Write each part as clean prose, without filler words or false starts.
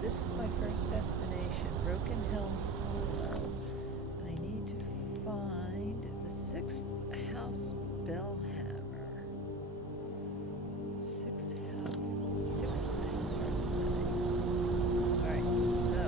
this is my first destination, Broken Hill Hollow. And I need to find the 6th house bellhammer. 6th house, 6th thing is hard to say. Alright, so.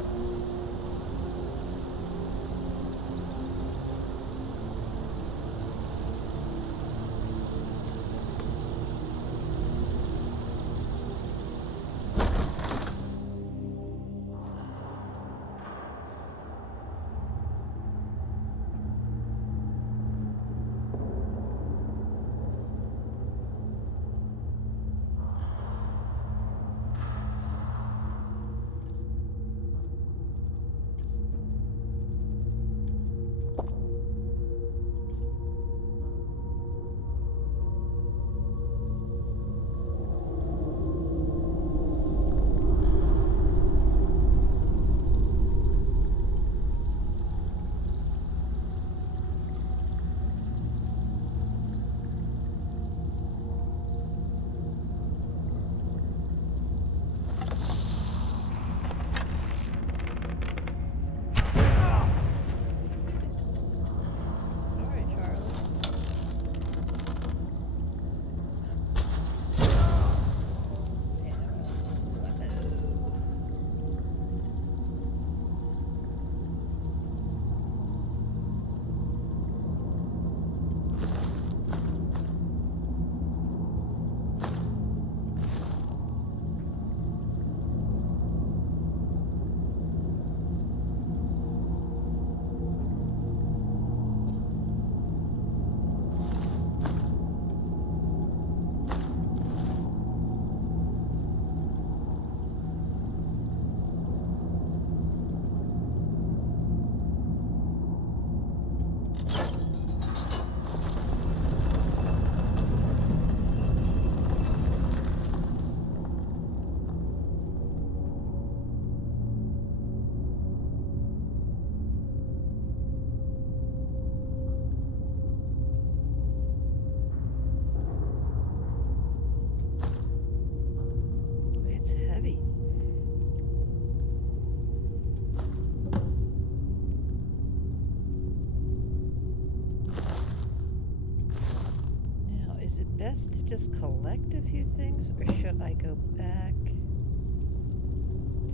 Best to just collect a few things, or should I go back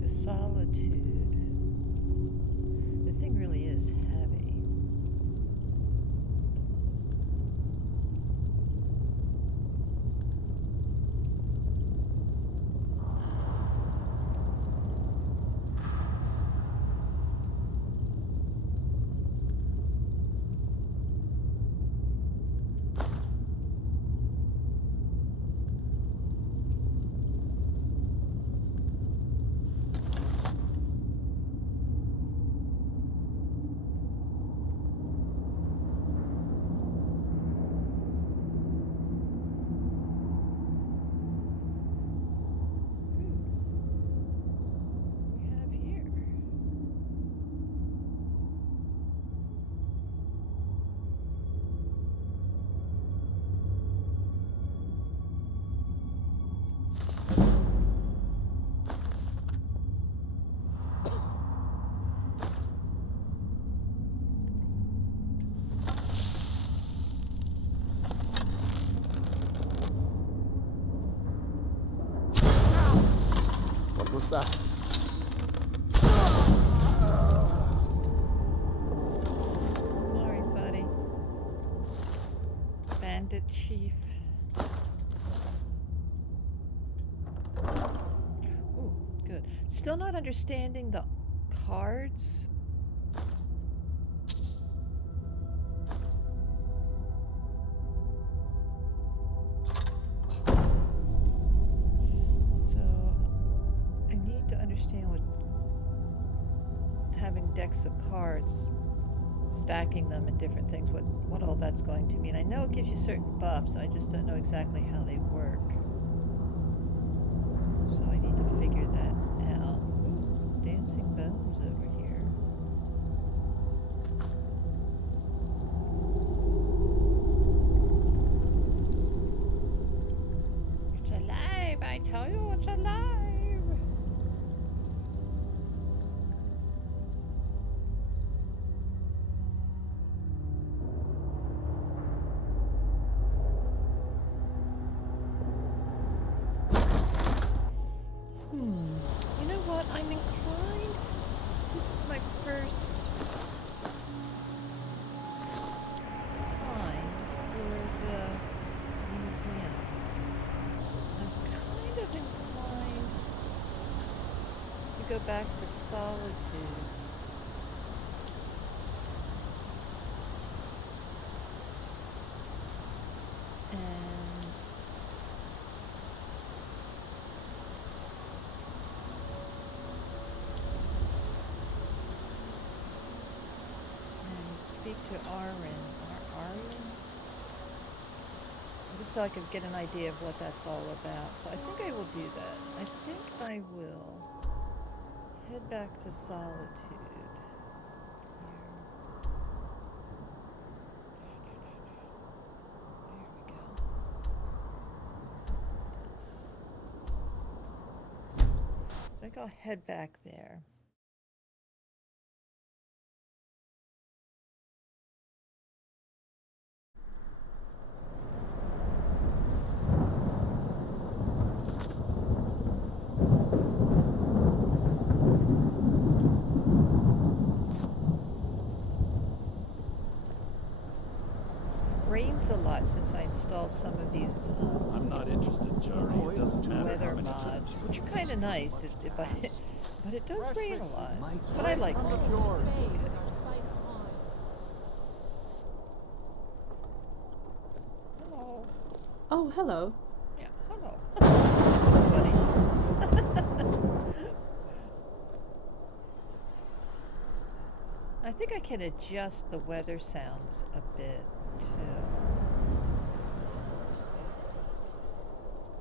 to solitude? The thing really is heavy. What was that? Sorry, buddy. Bandit Chief. Ooh, good. Still not understanding the cards. Understand what having decks of cards, stacking them and different things, what all that's going to mean. I know it gives you certain buffs, I just don't know exactly how they work. So I need to figure that out. Ooh, dancing bones over here. It's alive, I tell you, it's alive. go back to Solitude. And speak to Aryan. Just so I could get an idea of what that's all about. So I think I will do that. I think I will head back to Solitude. There we go. Yes. I think I'll head back there. Rains a lot since I installed some of these I'm not interested, Jari. It doesn't matter weather how many mods, trips which are kind of nice, but it does rain a lot. Mike, But I like rain, so it's okay. Hello. Oh, hello. Yeah, hello. That's funny. I think I can adjust the weather sounds a bit too.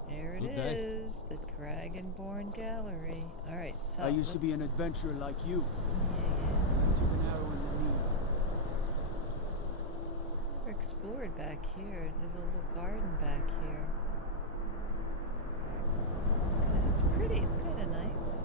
There it Good day. is, the Dragonborn Gallery. All right, so I used to be an adventurer like you. yeah. I took an arrow in the knee. Never explored back here. There's a little garden back here. It's pretty. It's kind of nice.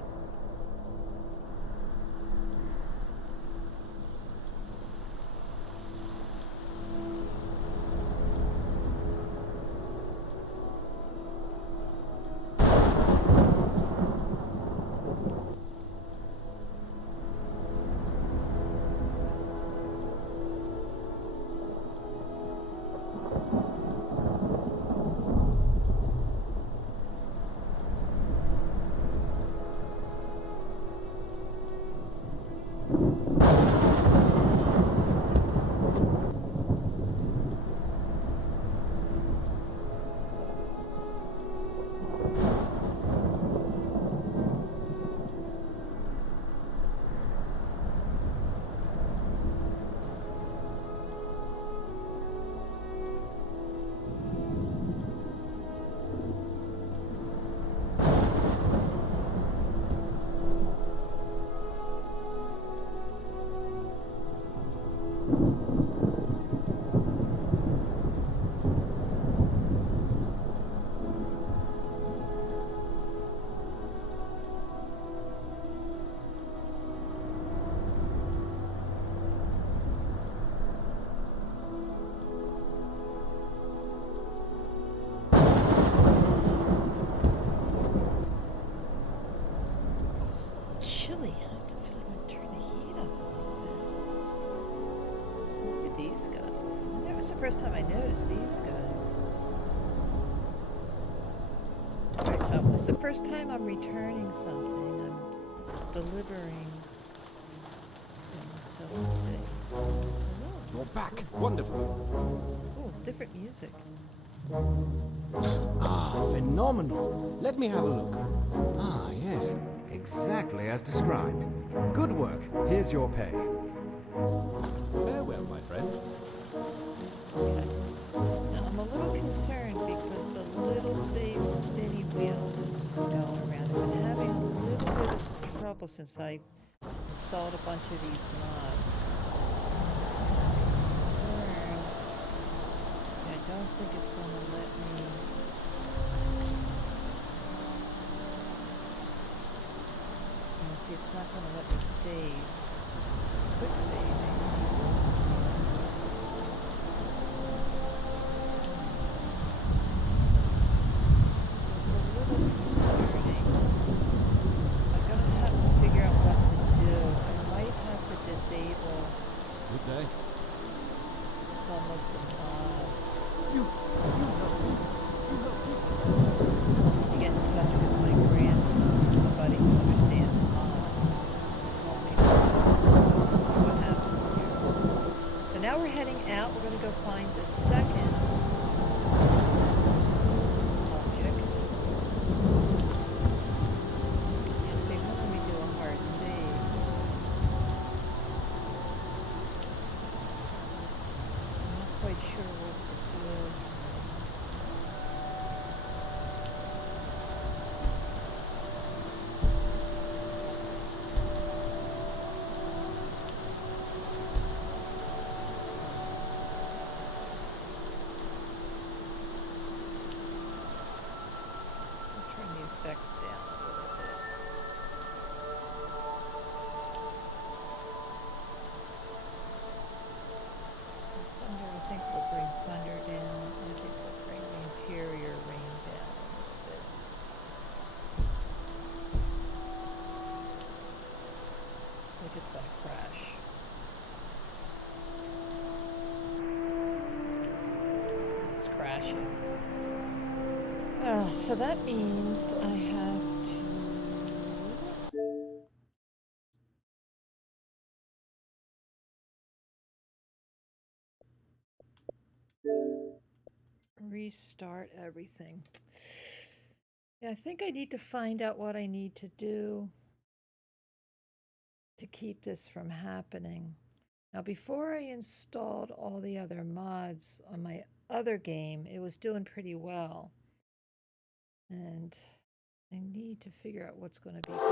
Chilly. I feel like I'm gonna turn the heat up a little bit. Look at these guys. That was the first time I noticed these guys. Alright, so it's the first time I'm returning something. I'm delivering things. So let's see. Hello. You're back. Wonderful. Oh, different music. Ah, phenomenal. Let me have a look. Ah, yes. Exactly as described. Good work. Here's your pay. Farewell, my friend. Okay. Now I'm a little concerned because the little save spinny wheel is going around. I've been having a little bit of trouble since I installed a bunch of these mods. I'm concerned. I don't think it's going to let me. See, it's not going to let me save. Quick saving. It's a little concerning. I'm going to have to figure out what to do. I might have to disable Good day. some of the mods. You help me. I need to get in touch with my grandson or somebody who understands mods. now we're heading out. We're going to go find the second object. Yeah, see, why don't we do a hard save? I'm not quite sure what to do. Turn the effects down a little bit. Thunder, I think we'll bring thunder down. I think we'll bring the interior rain down a little bit. I think it's gonna crash. It's crashing. So that means I have to restart everything. Yeah, I think I need to find out what I need to do to keep this from happening. Now, before I installed all the other mods on my other game, it was doing pretty well. And I need to figure out what's going to be best here.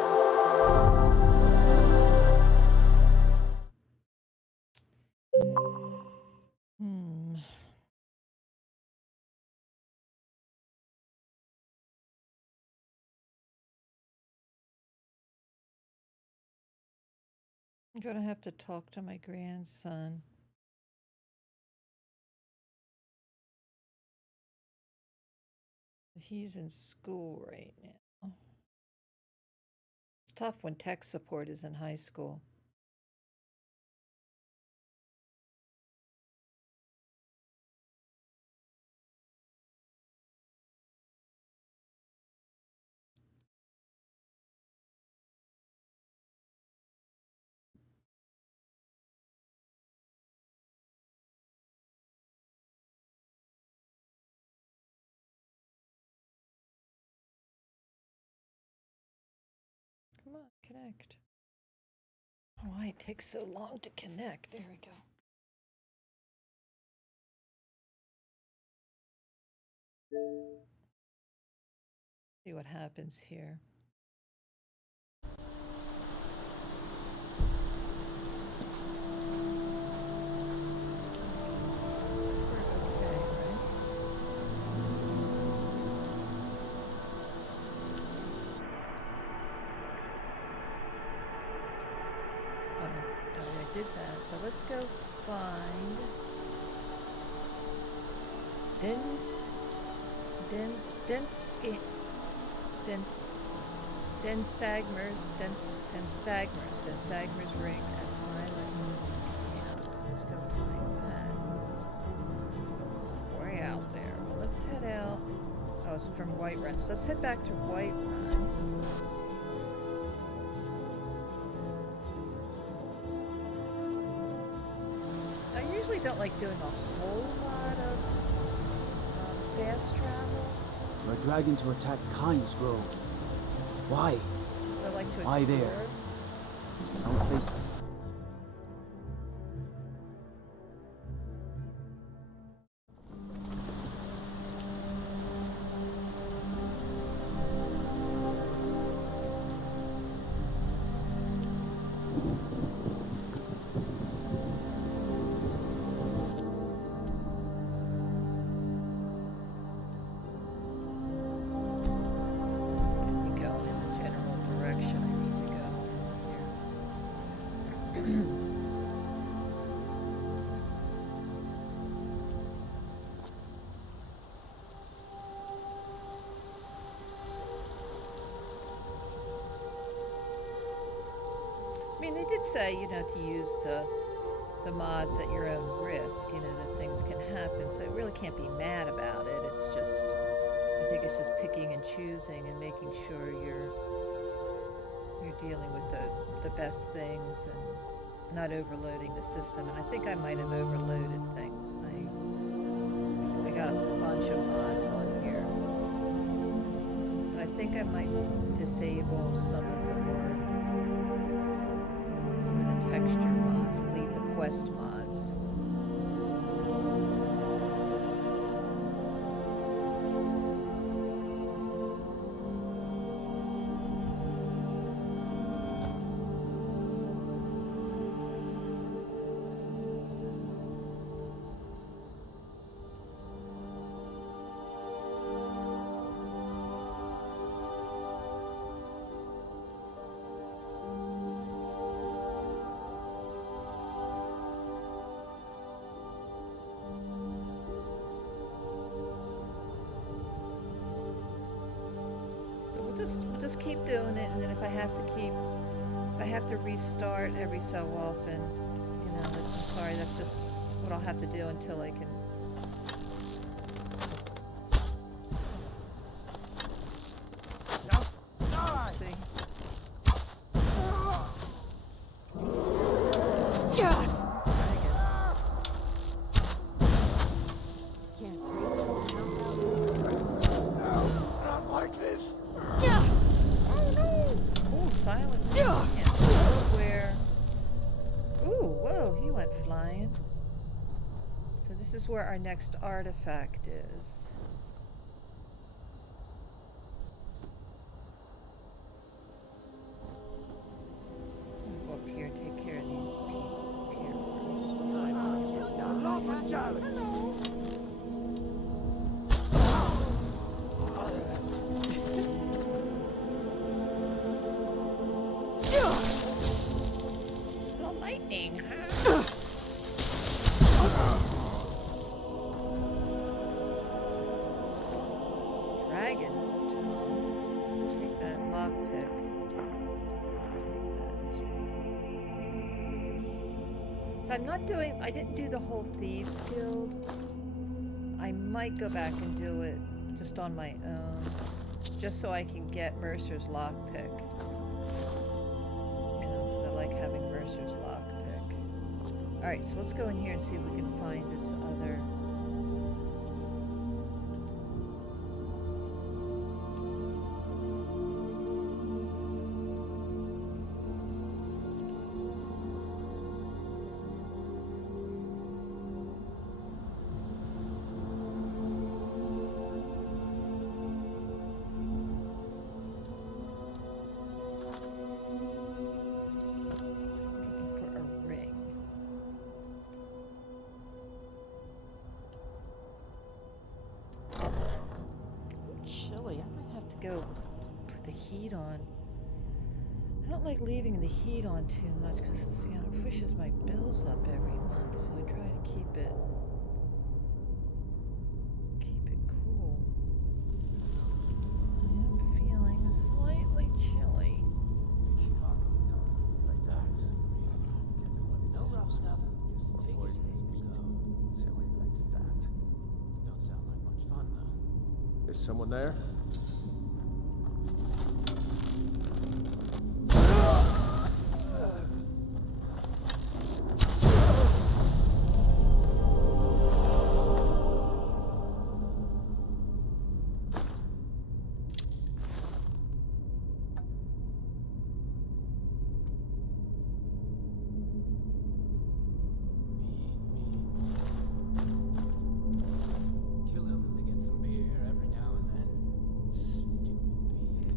I'm going to have to talk to my grandson. He's in school right now. It's tough when tech support is in high school. Come on, connect. Why it takes so long to connect? There we go. See what happens here. I did that. So let's go find Denstagmer's ring as silent moves camp. Let's go find that. It's way out there. Well, let's head out. Oh, it's from Whiterun. So let's head back to Whiterun. I usually don't like doing a whole lot of fast travel. You're a dragon to attack Kyne's Grove. Why? I like to explore. Why there? Is it no place? I mean, they did say, you know, to use the mods at your own risk, you know, that things can happen, so you really can't be mad about it. It's just, I think it's just picking and choosing and making sure you're dealing with the best things and not overloading the system, and I think I might have overloaded things. I got a bunch of mods on here. But I think I might disable some of the texture mods and leave the quest mods. We'll just keep doing it, and then if I have to restart every so often, you know, I'm sorry, that's just what I'll have to do until I can. See. This is where our next artifact is. I'll go up here and take care of these people. The lightning, huh? Dragons. Take that lockpick. Take that as well. So I'm not doing. I didn't do the whole Thieves Guild. I might go back and do it just on my own, just so I can get Mercer's lockpick. You know, 'cause I like having Mercer's lockpick. All right, so let's go in here and see if we can find this other. Go put the heat on. I don't like leaving the heat on too much because, you know, it pushes my bills up every month, so I try to keep it cool. I am feeling slightly chilly. No rough stuff. Just take it. Silly like that. Don't sound like much fun though. Is someone there?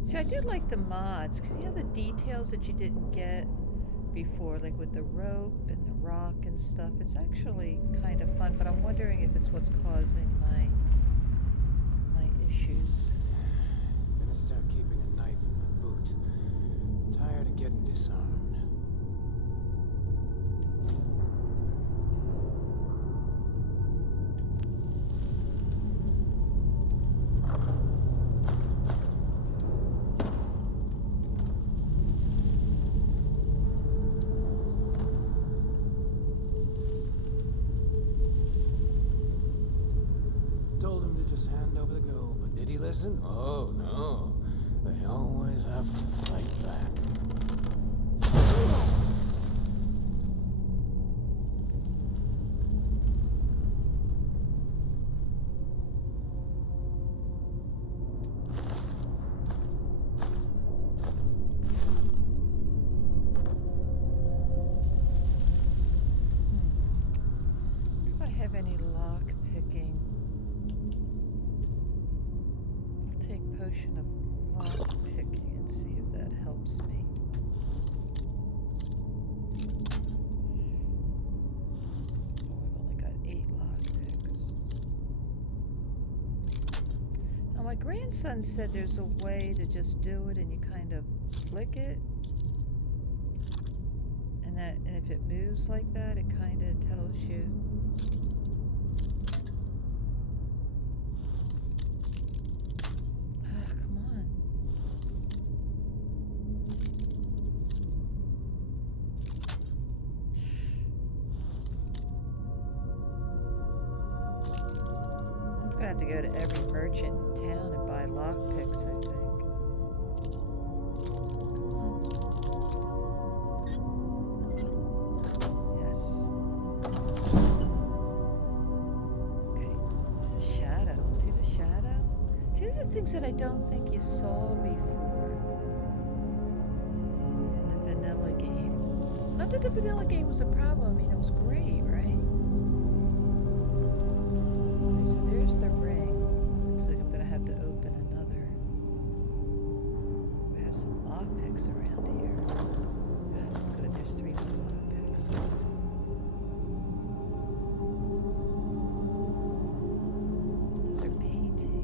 See, I did like the mods, because you know the details that you didn't get before, like with the rope and the rock and stuff. It's actually kind of fun, but I'm wondering if it's what's causing my issues. Gonna start keeping a knife in my boot. Tired of getting disarmed. Hand over the gold, but did he listen? Oh no. They always have to fight back. potion of lock picking and see if that helps me. Oh, we've only got 8 lock picks. Now my grandson said there's a way to just do it and you kind of flick it. And if it moves like that, it kind of tells you. Ugh, come on. I'm just gonna have to go to every merchant in town and buy lockpicks, I think. Things that I don't think you saw before in the vanilla game. Not that the vanilla game was a problem, I mean it was great, right? Okay, so there's the ring. Looks like I'm gonna have to open another. We have some lockpicks around here. Good, there's 3 more lockpicks. Another painting.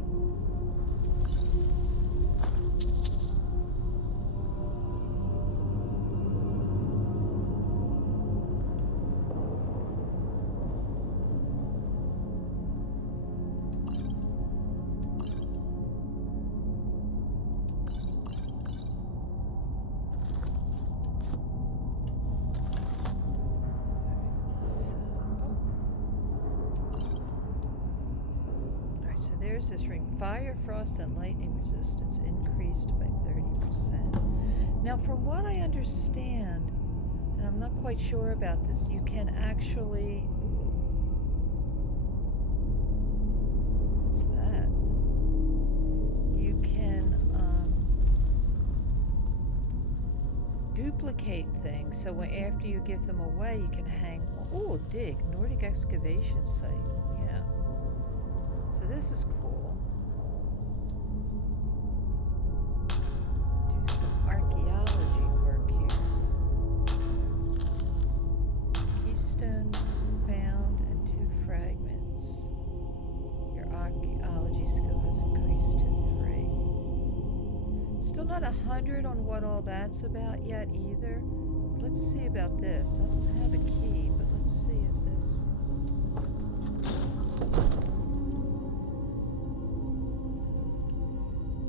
There's this ring. Fire, frost, and lightning resistance increased by 30%. Now, from what I understand, and I'm not quite sure about this, you can actually... Ooh. What's that? You can duplicate things, so when, after you give them away, you can hang... Oh, dig. Nordic excavation site. Yeah. So this is cool. Let's do some archaeology work here. Keystone found and 2 fragments. Your archaeology skill has increased to 3. Still not 100 on what all that's about yet either. Let's see about this. I don't have a key, but let's see if this...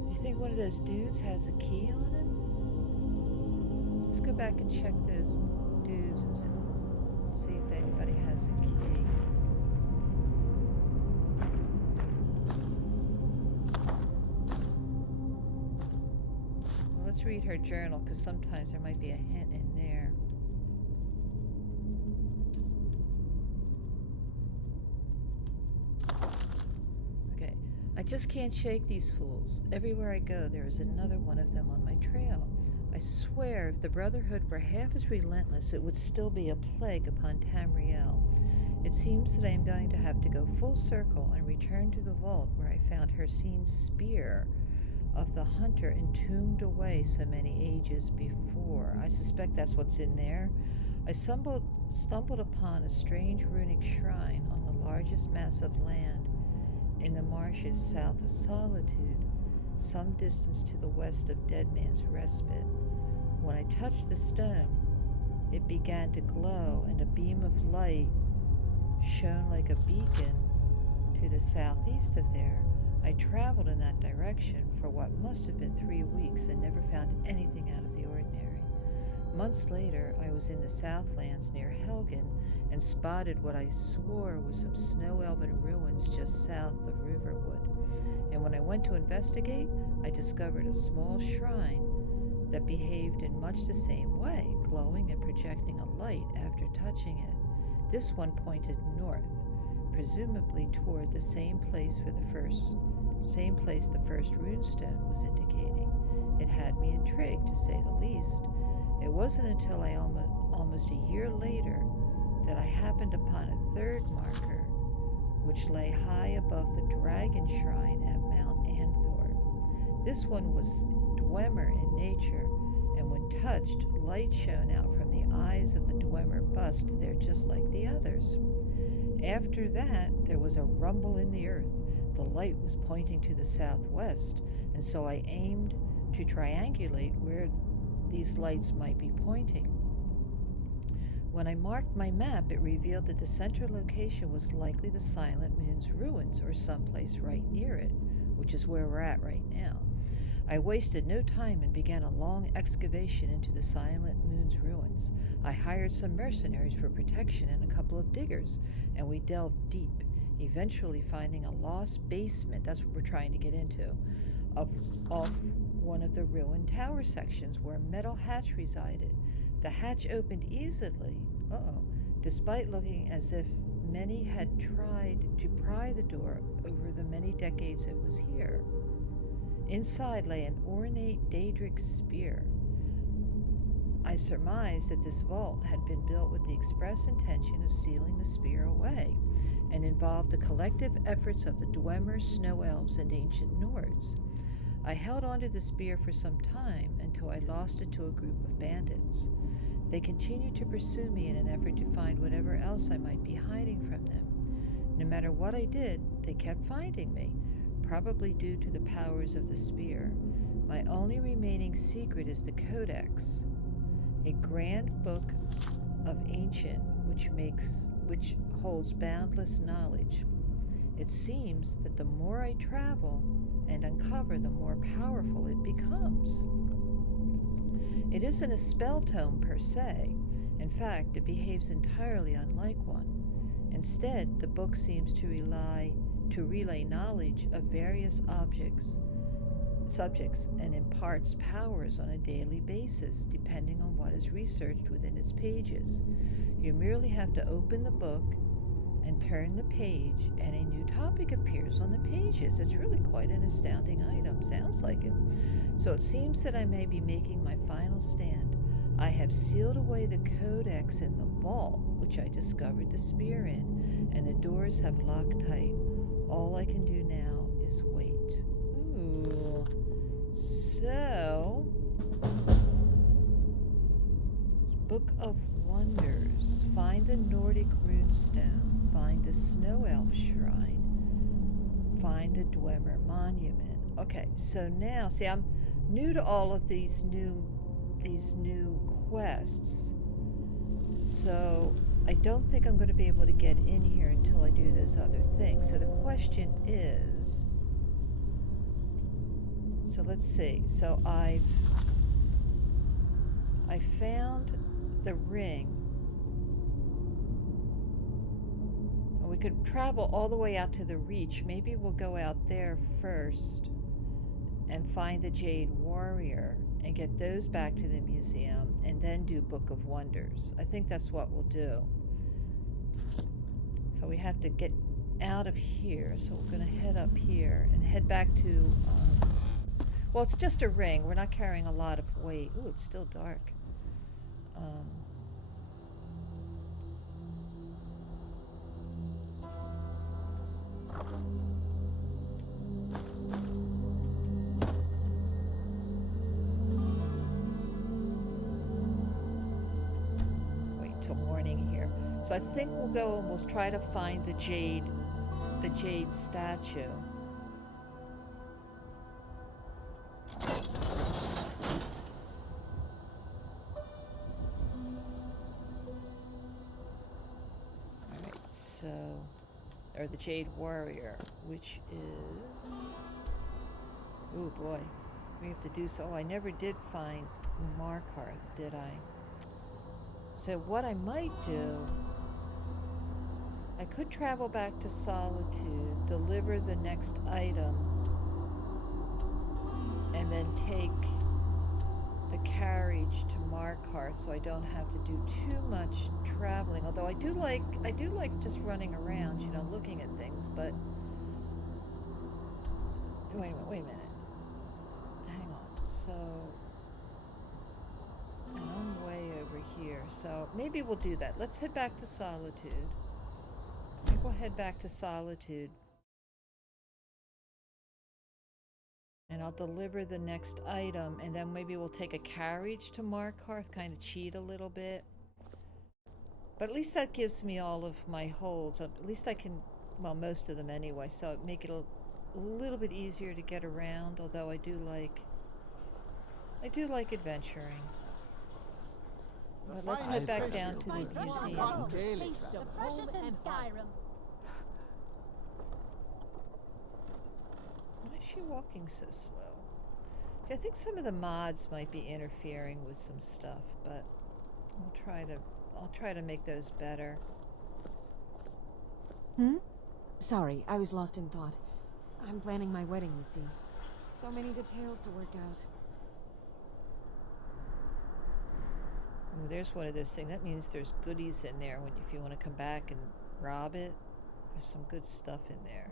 You think one of those dudes has a key on him? Let's go back and check those dudes and see if anybody has a key. Well, let's read her journal, because sometimes there might be a hint in there. Okay, I just can't shake these fools. Everywhere I go, there is another one of them on my trail. I swear, if the Brotherhood were half as relentless, it would still be a plague upon Tamriel. It seems that I am going to have to go full circle and return to the vault where I found Hersine's spear of the hunter entombed away so many ages before. I suspect that's what's in there. I stumbled upon a strange runic shrine on the largest mass of land in the marshes south of Solitude, some distance to the west of Dead Man's Respite. When I touched the stone, it began to glow, and a beam of light shone like a beacon to the southeast of there. I traveled in that direction for what must have been 3 weeks and never found anything out of the ordinary. Months later, I was in the Southlands near Helgen and spotted what I swore was some snow-elven ruins just south of Riverwood. And when I went to investigate, I discovered a small shrine that behaved in much the same way, glowing and projecting a light after touching it. This one pointed north, presumably toward the same place the first runestone was indicating. It had me intrigued, to say the least. It wasn't until I almost a year later that I happened upon a third marker, which lay high above the dragon shrine at Mount Anthor. This one was Dwemer in nature, and when touched, light shone out from the eyes of the Dwemer bust there just like the others. After that, there was a rumble in the earth. The light was pointing to the southwest, and so I aimed to triangulate where these lights might be pointing. When I marked my map, it revealed that the central location was likely the Silent Moon's ruins or someplace right near it, which is where we're at right now. I wasted no time and began a long excavation into the Silent Moon's ruins. I hired some mercenaries for protection and a couple of diggers, and we delved deep, eventually finding a lost basement, that's what we're trying to get into, off one of the ruined tower sections where a metal hatch resided. The hatch opened easily, despite looking as if many had tried to pry the door over the many decades it was here. Inside lay an ornate Daedric spear. I surmised that this vault had been built with the express intention of sealing the spear away, and involved the collective efforts of the Dwemer, Snow Elves, and ancient Nords. I held onto the spear for some time until I lost it to a group of bandits. They continued to pursue me in an effort to find whatever else I might be hiding from them. No matter what I did, they kept finding me, probably due to the powers of the spear. My only remaining secret is the Codex, a grand book of ancient which holds boundless knowledge. It seems that the more I travel and uncover, the more powerful it becomes. It isn't a spell tome per se. In fact, it behaves entirely unlike one. Instead, the book seems to relay knowledge of various subjects, and imparts powers on a daily basis, depending on what is researched within its pages. You merely have to open the book and turn the page, and a new topic appears on the pages. It's really quite an astounding item. Sounds like it. So it seems that I may be making my final stand. I have sealed away the Codex in the vault, which I discovered the spear in, and the doors have locked tight. All I can do now is wait. Ooh. So, Book of Wonders. Find the Nordic runestone. Find the Snow Elf shrine. Find the Dwemer monument. Okay, so now, see, I'm new to all of these new quests. So I don't think I'm going to be able to get in here until I do those other things. So the question is, so let's see. So I found the ring. We could travel all the way out to the Reach. Maybe we'll go out there first and find the Jade Warrior and get those back to the museum, and then do Book of Wonders. I think that's what we'll do. So we have to get out of here, so we're going to head up here and head back to, well, it's just a ring. We're not carrying a lot of weight. Ooh, it's still dark. Morning here. So I think we'll go and we'll try to find the jade statue. Alright, so, or the Jade Warrior, which is, oh boy, we have to do so. Oh, I never did find Markarth, did I? So what I might do, I could travel back to Solitude, deliver the next item, and then take the carriage to Markarth, so I don't have to do too much traveling. Although I do like just running around, you know, looking at things. But wait a minute. Hang on. So. And I'm way over here, so maybe we'll do that. Let's head back to Solitude. Maybe we'll head back to Solitude. And I'll deliver the next item, and then maybe we'll take a carriage to Markarth, kind of cheat a little bit. But at least that gives me all of my holds. At least I can, well, most of them anyway, so it make it a little bit easier to get around, although I do like adventuring. But let's head back down to the museum. Taste of home and Skyrim. Why is she walking so slow? See, I think some of the mods might be interfering with some stuff, but I'll try to make those better. Sorry, I was lost in thought. I'm planning my wedding, you see. So many details to work out. Ooh, there's one of those things. That means there's goodies in there if you want to come back and rob it. There's some good stuff in there.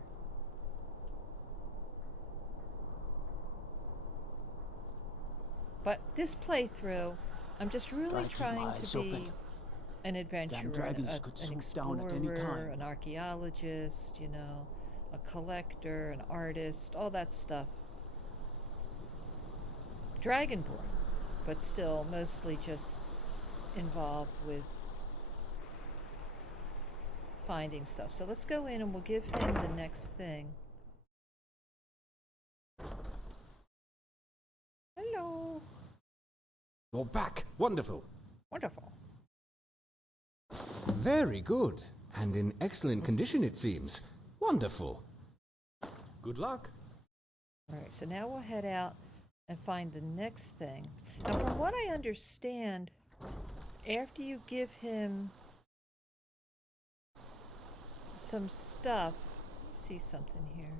But this playthrough, I'm just really trying to be an adventurer, an explorer, an archaeologist, you know, a collector, an artist, all that stuff. Dragonborn, but still mostly just involved with finding stuff. So let's go in and we'll give him the next thing. Hello. You're back. Wonderful. Wonderful. Very good. And in excellent condition, it seems. Wonderful. Good luck. Alright, so now we'll head out and find the next thing. Now, from what I understand, after you give him some stuff, see something here.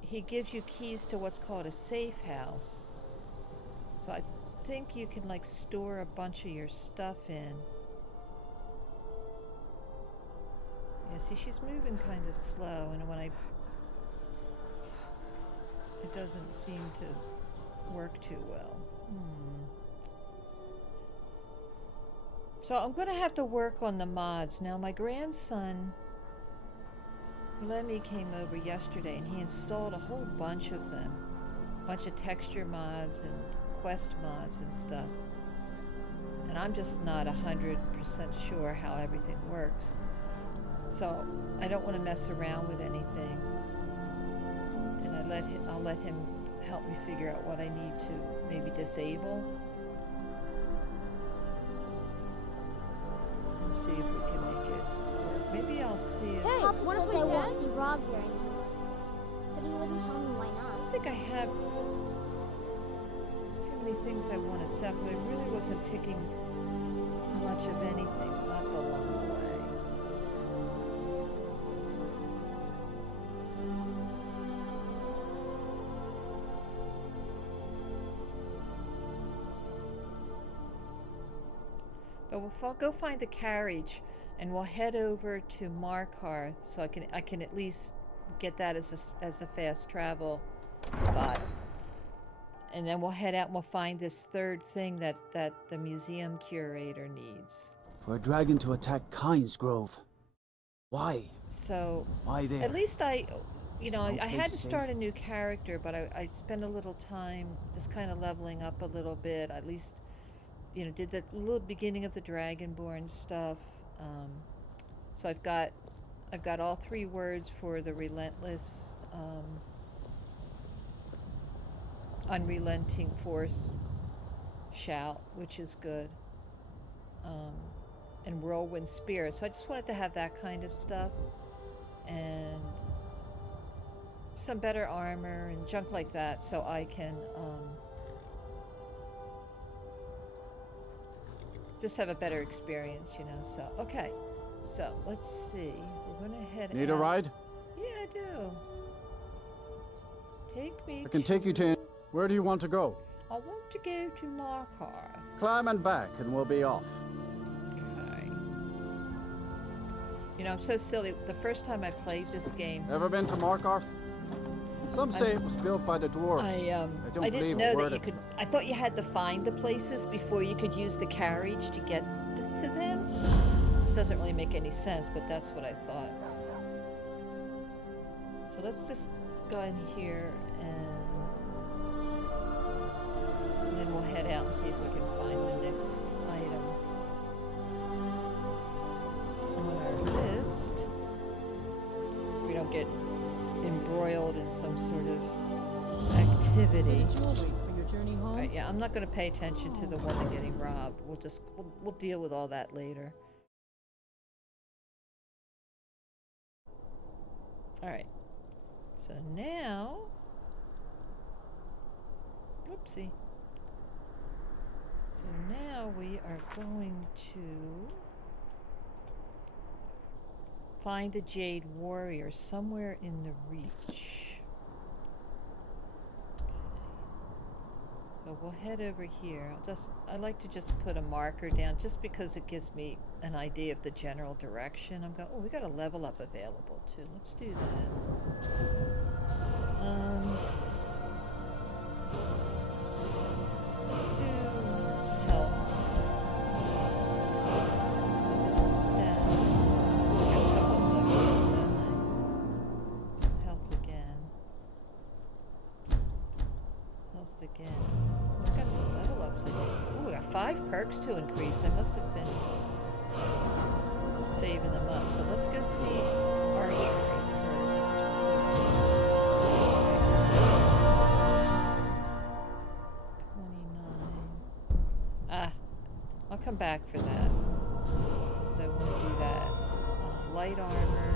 He gives you keys to what's called a safe house. So I think you can like store a bunch of your stuff in. Yeah, see, she's moving kind of slow, and when it doesn't seem to work too well. So I'm going to have to work on the mods. Now, my grandson, Lemmy, came over yesterday, and he installed a whole bunch of them. A bunch of texture mods and quest mods and stuff. And I'm just not 100% sure how everything works. So I don't want to mess around with anything. And I'll let him help me figure out what I need to maybe disable. And see if we can make it work. Maybe I'll see it. Hey, Papa wanna says play I won't tag? see Rob here anymore. But he wouldn't tell me why I not. don't think I have too many things I want to sell, because I really wasn't picking much of anything up along the way. But we'll go find the carriage, and we'll head over to Markarth, so I can at least get that as a fast travel spot. And then we'll head out and we'll find this third thing that the museum curator needs. For a dragon to attack Kynes Grove. Why? So Why there? at least I No had place to safe? start a new character, but I spent a little time just kind of leveling up a little bit. At least, did the little beginning of the Dragonborn stuff. So I've got all 3 words for the relentless, unrelenting force shout, which is good. And whirlwind spirit. So I just wanted to have that kind of stuff, and some better armor and junk like that, so I can just have a better experience, So okay, so let's see. We're gonna head Need out. a ride? Yeah, I do. Take me. I can take you to... Where do you want to go? I want to go to Markarth. Climb and back and we'll be off. Okay. I'm so silly. The first time I played this game, Ever been to Markarth? Some say it was built by the dwarves. don't I believe didn't a know word that you of could. I thought you had to find the places before you could use the carriage to get to them. Which doesn't really make any sense, but that's what I thought. So let's just go in here and then we'll head out and see if we can find the next item on our list. We don't get embroiled in some sort of activity. Right, yeah, I'm not going to pay attention to the woman getting robbed. We'll deal with all that later. All right. So now, oopsie. So now we are going to find the Jade Warrior somewhere in the reach. So we'll head over here. I like to just put a marker down just because it gives me an idea of the general direction. I'm going, oh, we got a level up available too. Let's do that. Let's do health. Just stat. Got a couple of levels, don't I? Health again. Health again. I got some level ups, I think. Ooh, I got 5 perks to increase. I must have been saving them up. So let's go see archery first. I'll come back for that. Because I want to do that. Light armor.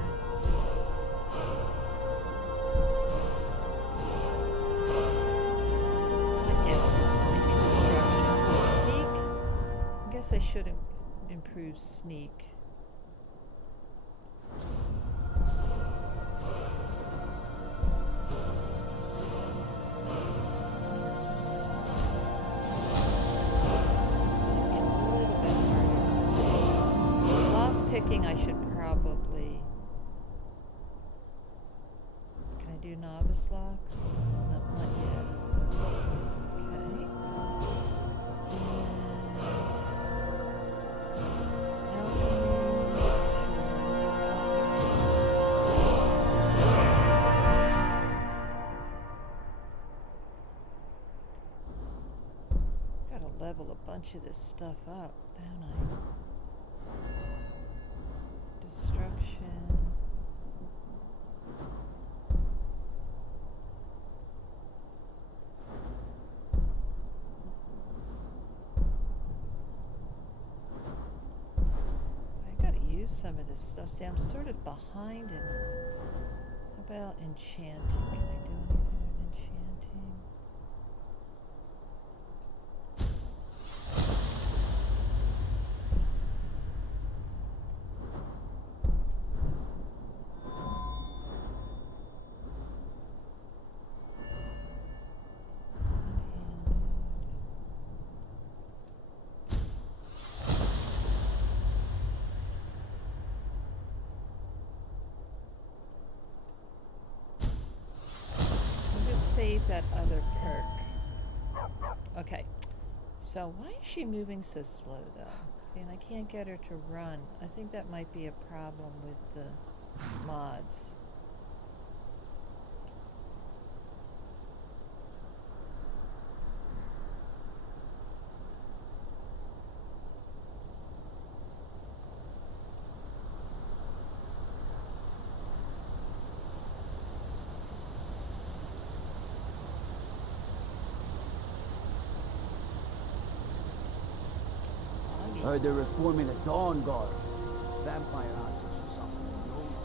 I guess I should improve sneak. Picking, I should probably. Can I do novice locks? No, not yet. Okay. Gotta level a bunch of this stuff up, don't I? Destruction. I gotta use some of this stuff. See, I'm sort of behind in. How about enchanting? Can I do anything with enchanting? Save that other perk. Okay. So why is she moving so slow though? See, and I can't get her to run. I think that might be a problem with the mods. Heard they're reforming the Dawn Guard. Vampire hunters or something.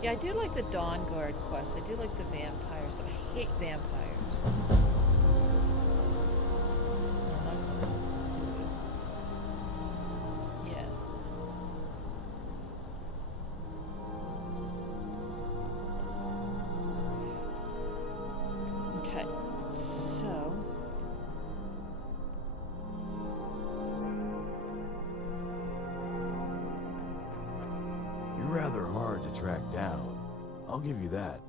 Yeah, I do like the Dawn Guard quest. I do like the vampires. I hate vampires. I'm not gonna do it. Yeah. Okay, so. Rather hard to track down. I'll give you that.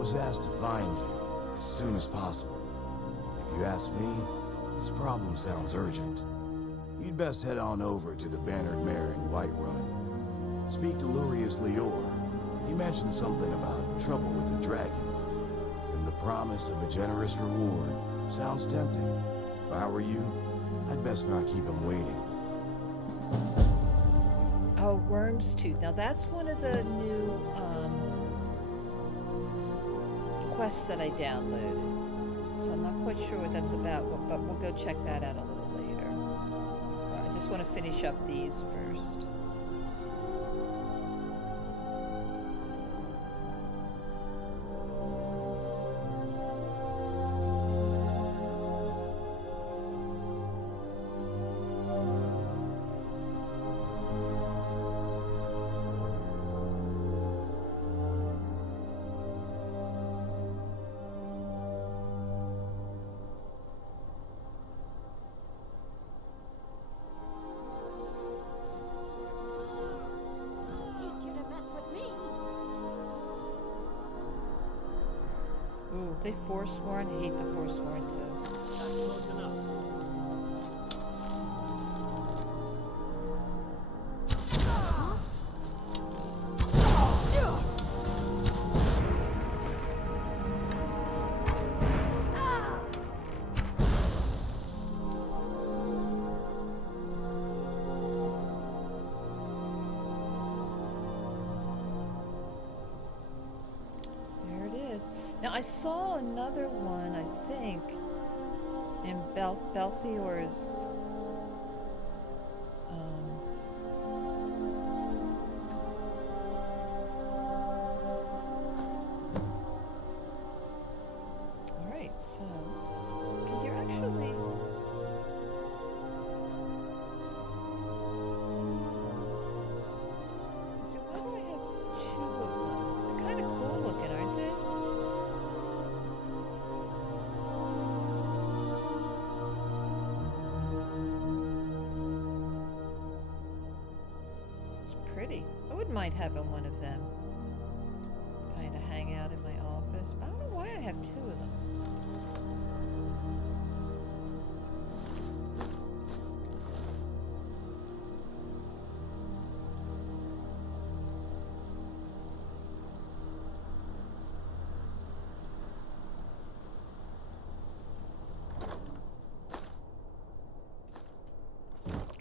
was asked to find you as soon as possible. If you ask me, this problem sounds urgent. You'd best head on over to the Bannered Mare in Whiterun. Speak to Lurius Lior. He mentioned something about trouble with a dragon. And the promise of a generous reward sounds tempting. If I were you, I'd best not keep him waiting. Oh, Worm's Tooth. Now that's one of the new quests that I downloaded. So I'm not quite sure what that's about, but we'll go check that out a little later. I just want to finish up these first. Ooh, they Forsworn. I hate the Forsworn too. Close enough. Now I saw another one, I think, in Belthior's Alright, so can you actually why do I have two of them? They're kinda cool looking, aren't they? Pretty. I wouldn't mind having one of them. Kind of hang out in my office. But I don't know why I have two of them.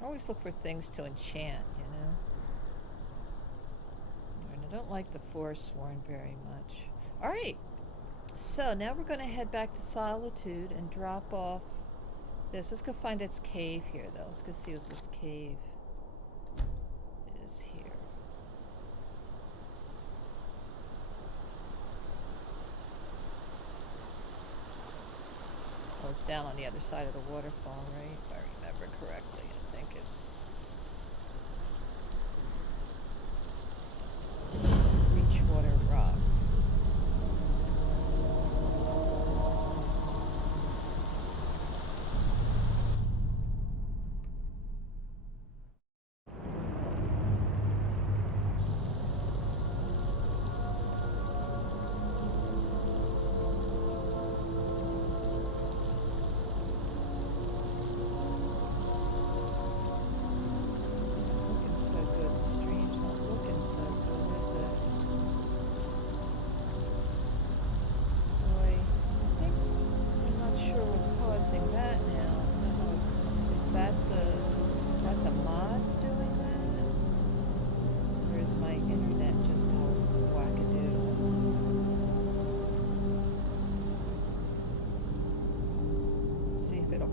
I always look for things to enchant, you know? I don't like the Forsworn very much. Alright, so now we're going to head back to Solitude and drop off this. Let's go find its cave here, though. Let's go see what this cave is here. Oh, it's down on the other side of the waterfall, right? If I remember correctly. I think it's Reachwater Rock.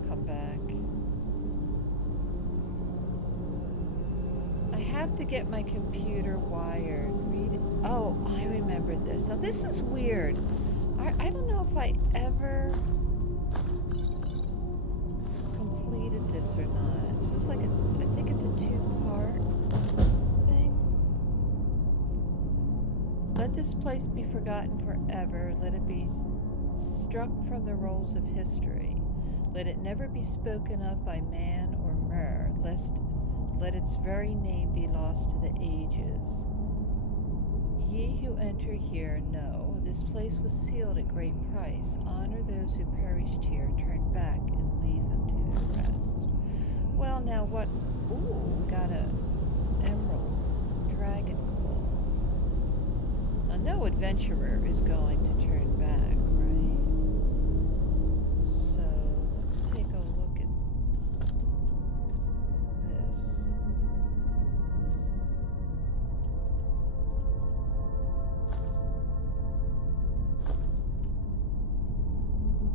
Come back. I have to get my computer wired. Oh, I remember this. Now this is weird. I don't know if I ever completed this or not. This is like I think it's a two-part thing. Let this place be forgotten forever. Let it be struck from the rolls of history. Let it never be spoken of by man or mer, lest let its very name be lost to the ages. Ye We who enter here know this place was sealed at great price. Honor those who perished here, turn back and leave them to their rest. Well, now what? Ooh, we got a emerald dragon claw. Now, no adventurer is going to turn back, right? So let's take a look at this.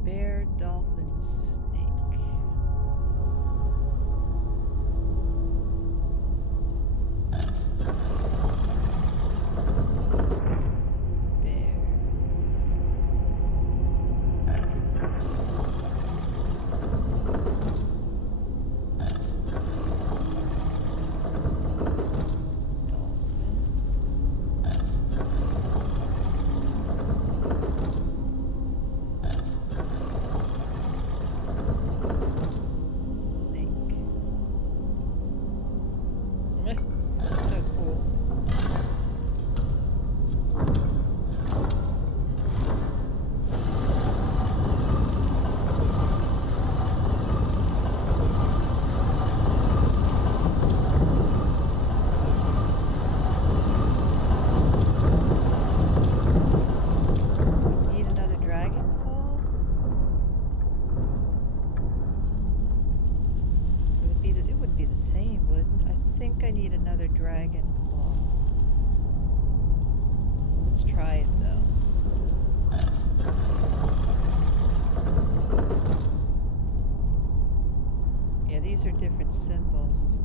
Bear, dolphin, snake. Bear. So cool. Need another dragon claw? It wouldn't be the same, wouldn't? I think I need another dragon claw. Let's try it though. Yeah, these are different symbols.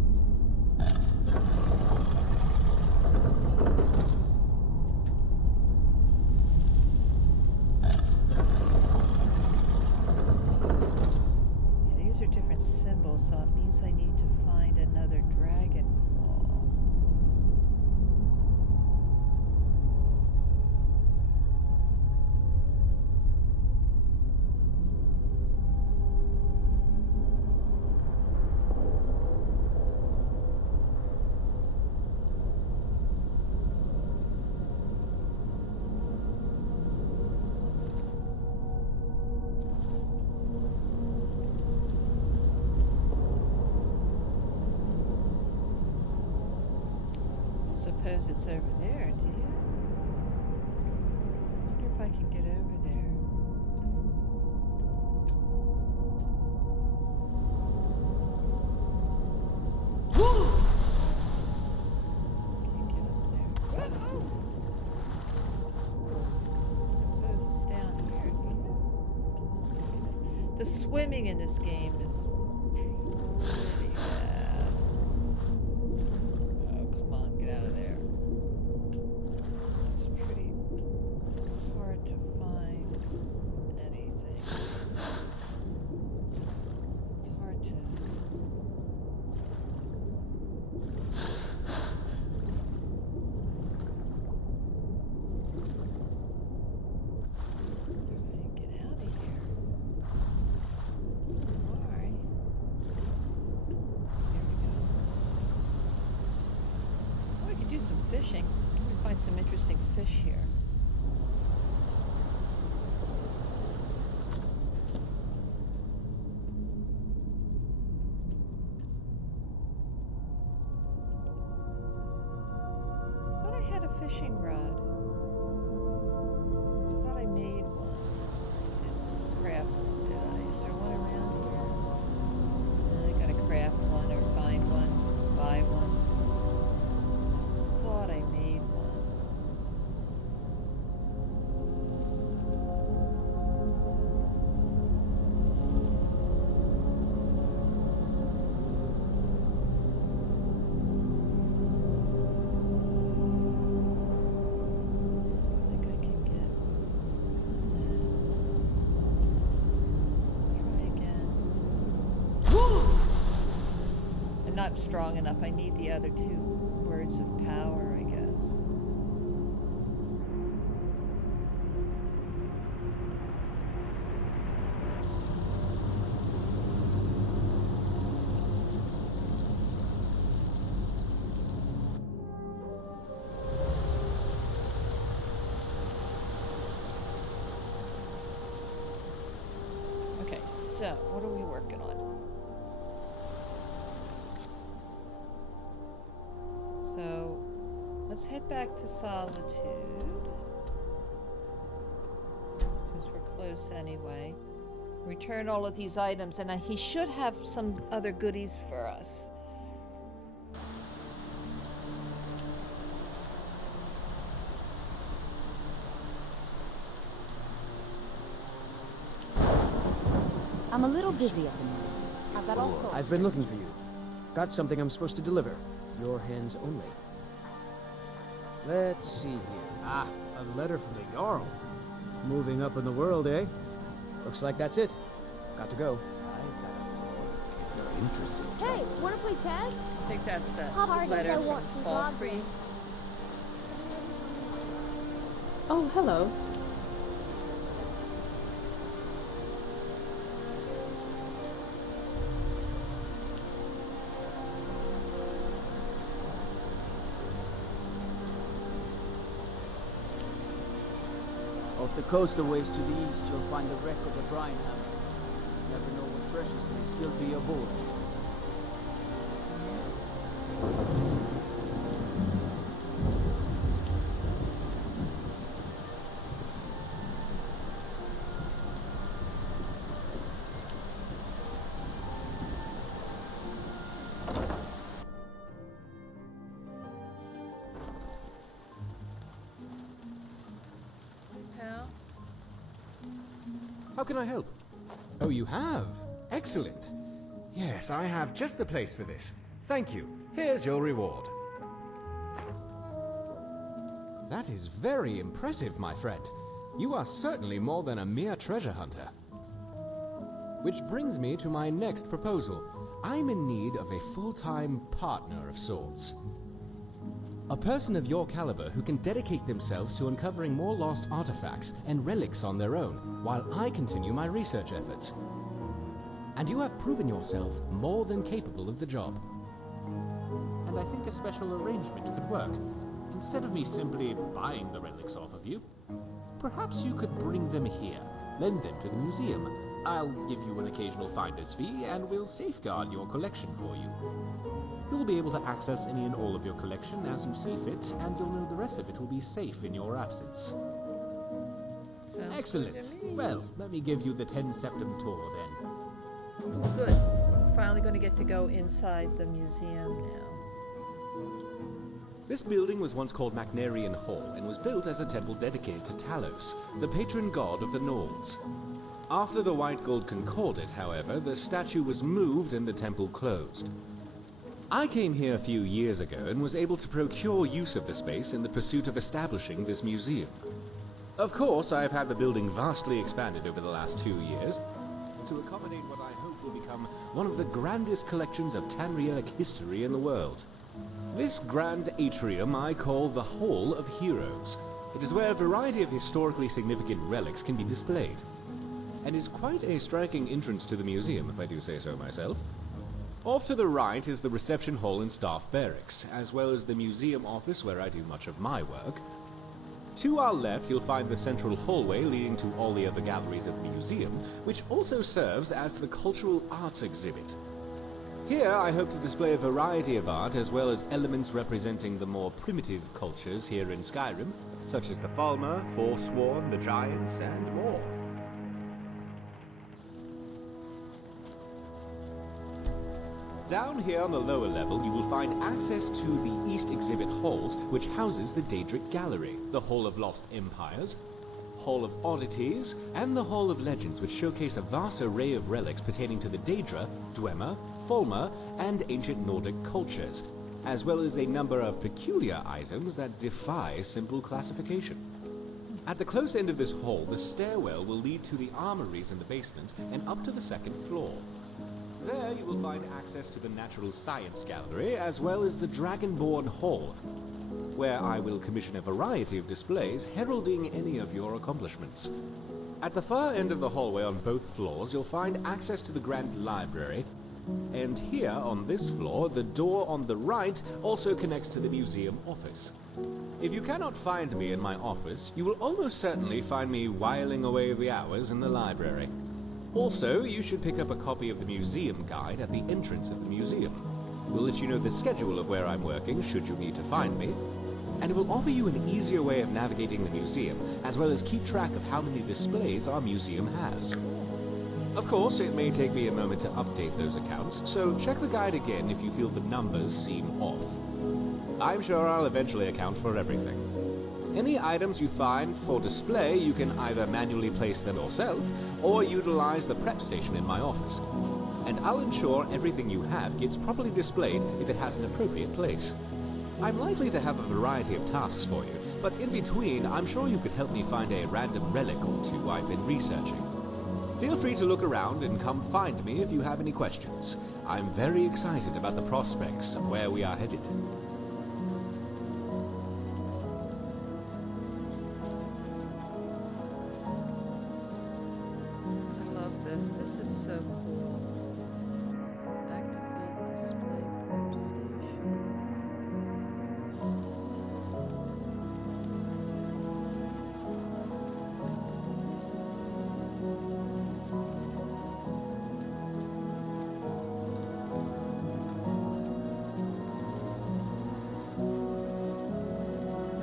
Yeah, these are different symbols, so it means I need to find another dragon claw. Suppose it's over there, do you? Wonder if I can get over there. Can't get up there. Whoa! Suppose it's down here, do you? Oh, goodness. The swimming in this game is pretty bad. Oh, come on, get out of there. It's pretty hard to find anything. It's hard to... Get out of here. Alright. There we go. Oh, we could do some fishing. We can find some interesting fish here. Thought I had a fishing rod. Thought I made one. Didn't craft one, did I? Is there one around here? I gotta craft one or find one, buy one. Thought I made one. I think I can get that. Try again. I'm not strong enough. I need the other two words of power, I guess. Okay, so what are we working on? So let's head back to Solitude. Since we're close anyway. Return all of these items, and he should have some other goodies for us. I'm a little busy at the moment. I've got all sorts. I've been looking for you. Got something I'm supposed to deliver. Your hands only. Let's see here. Ah, a letter from the Jarl. Moving up in the world, eh? Looks like that's it. Got to go. Interesting. Hey, wanna play tag? I think that's the Papa says letter I from want some Fall goblins. Creek. Oh, hello. Off the coast a ways to the east, you'll find the wreck of the brine hammer. Never know what treasures may still be aboard. Pal? How can I help? Oh, you have? Excellent. Yes, I have just the place for this. Thank you. Here's your reward. That is very impressive, my friend. You are certainly more than a mere treasure hunter. Which brings me to my next proposal. I'm in need of a full-time partner of sorts. A person of your caliber who can dedicate themselves to uncovering more lost artifacts and relics on their own, while I continue my research efforts. And you have proven yourself more than capable of the job. And I think a special arrangement could work. Instead of me simply buying the relics off of you, perhaps you could bring them here, lend them to the museum. I'll give you an occasional finder's fee, and we'll safeguard your collection for you. You'll be able to access any and all of your collection as you see fit, and you'll know the rest of it will be safe in your absence. Sounds Excellent. good to me. Well, let me give you the 10 Septem tour then. Oh, good. We're finally going to get to go inside the museum now. This building was once called Macnarian Hall and was built as a temple dedicated to Talos, the patron god of the Nords. After the White Gold Concordat, however, the statue was moved and the temple closed. I came here a few years ago and was able to procure use of the space in the pursuit of establishing this museum. Of course, I have had the building vastly expanded over the last 2 years to accommodate what I hope will become one of the grandest collections of Tamrielic history in the world. This grand atrium I call the Hall of Heroes. It is where a variety of historically significant relics can be displayed, and is quite a striking entrance to the museum, if I do say so myself. Off to the right is the reception hall and staff barracks, as well as the museum office where I do much of my work. To our left, you'll find the central hallway leading to all the other galleries of the museum, which also serves as the cultural arts exhibit. Here, I hope to display a variety of art, as well as elements representing the more primitive cultures here in Skyrim, Such as the Falmer, Forsworn, the Giants, and more. Down here on the lower level, you will find access to the East Exhibit Halls, which houses the Daedric Gallery, the Hall of Lost Empires, Hall of Oddities, and the Hall of Legends, which showcase a vast array of relics pertaining to the Daedra, Dwemer, Falmer, and ancient Nordic cultures, as well as a number of peculiar items that defy simple classification. At the close end of this hall, the stairwell will lead to the armories in the basement and up to the second floor. There you will find access to the Natural Science Gallery, as well as the Dragonborn Hall, where I will commission a variety of displays heralding any of your accomplishments. At the far end of the hallway on both floors, you'll find access to the Grand Library, and here on this floor, the door on the right also connects to the museum office. If you cannot find me in my office, you will almost certainly find me whiling away the hours in the library. Also, you should pick up a copy of the museum guide at the entrance of the museum. We'll let you know the schedule of where I'm working should you need to find me, and it will offer you an easier way of navigating the museum, as well as keep track of how many displays our museum has. Of course, it may take me a moment to update those accounts, so check the guide again if you feel the numbers seem off. I'm sure I'll eventually account for everything. Any items you find for display, you can either manually place them yourself, or utilize the prep station in my office. And I'll ensure everything you have gets properly displayed if it has an appropriate place. I'm likely to have a variety of tasks for you, but in between, I'm sure you could help me find a random relic or two I've been researching. Feel free to look around and come find me if you have any questions. I'm very excited about the prospects of where we are headed. I love this. This is so cool. Activate display prep station.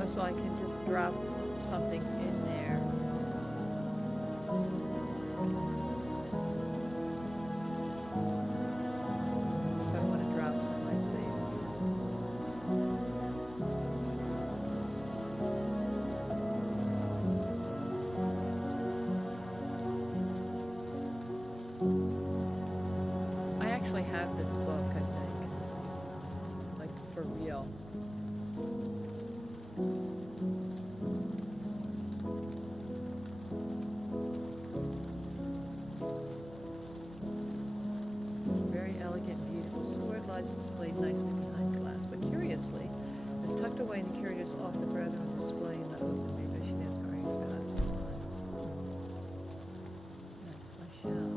So I can just drop something in there. If I want to drop something, I save it. I actually have this book, I think. Like, for real. Displayed nicely behind glass, but curiously, is tucked away in the curator's office rather than on display in the open. Maybe I should ask Ari about it sometime. Yes, I shall.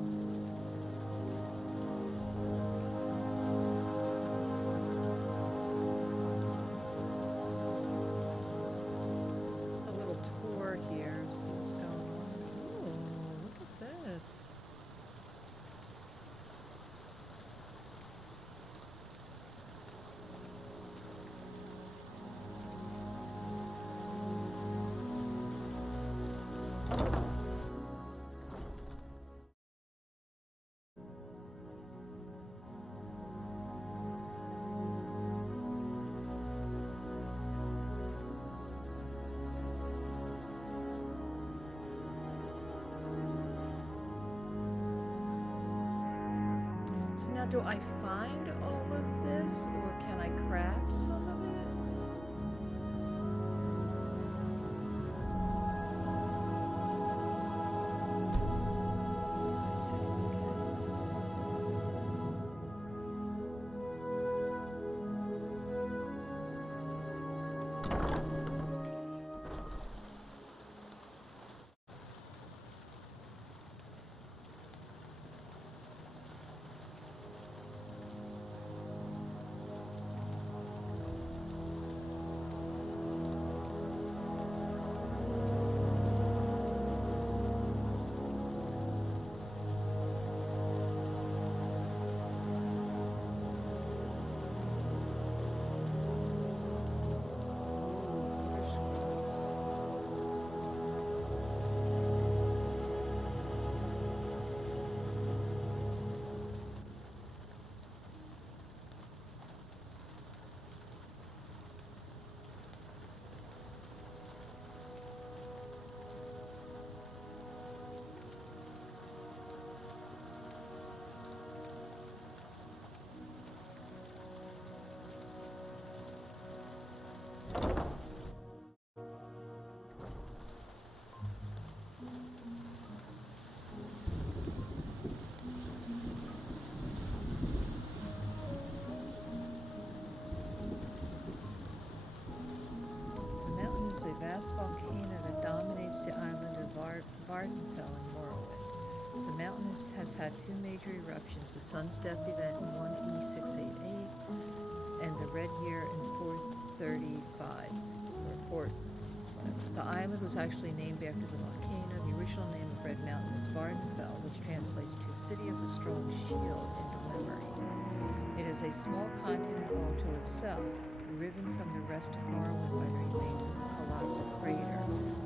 Just a little tour here, see what's going on. Ooh, look at this. Now, do I find all of this, or can I craft some of it? I see, a vast volcano that dominates the island of Vardenfell in Morrowind. The mountain has had two major eruptions, the Sun's Death event in 1E688 and the Red Year in 435, or 4, whatever. The island was actually named after the volcano. The original name of Red Mountain was Vardenfell, which translates to City of the Strong Shield into memory. It is a small continent all to itself, riven from the rest of Morrowind by the remains of a colossal crater.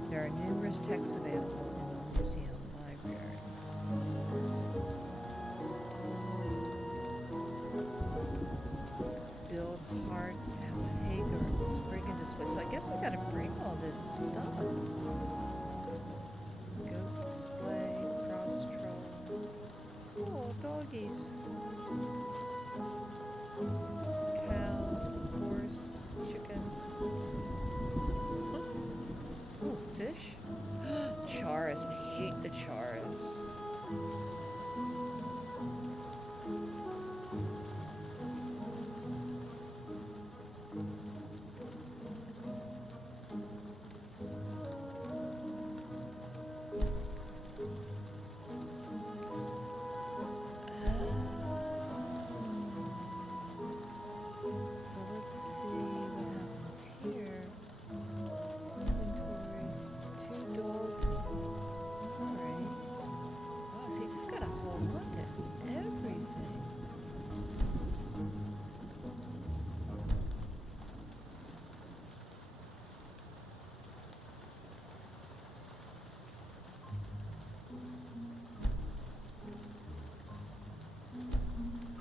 There are numerous texts available in the museum library. Build heart Hager's brigand display. So I guess I gotta bring all this stuff. Goat display, cross troll. Oh, doggies. Cow, horse, chicken. Oh, fish. Charis. I hate the charis.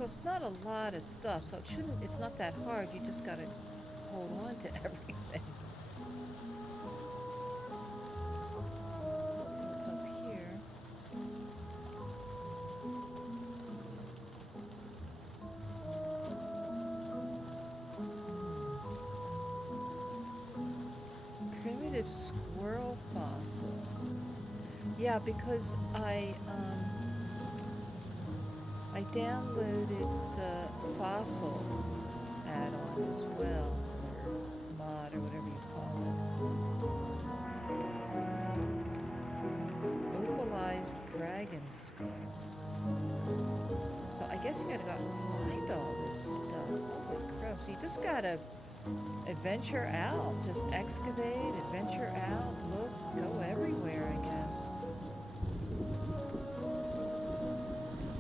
It's not a lot of stuff, so it's not that hard. You just gotta hold on to everything. Let's see what's up here. Primitive squirrel fossil. Yeah, because I downloaded the fossil add-on as well, or mod, or whatever you call it. Opalized dragon skull. So I guess you gotta go out and find all this stuff. Holy crap, so you just gotta adventure out, just excavate, adventure out, look, go everywhere, I guess.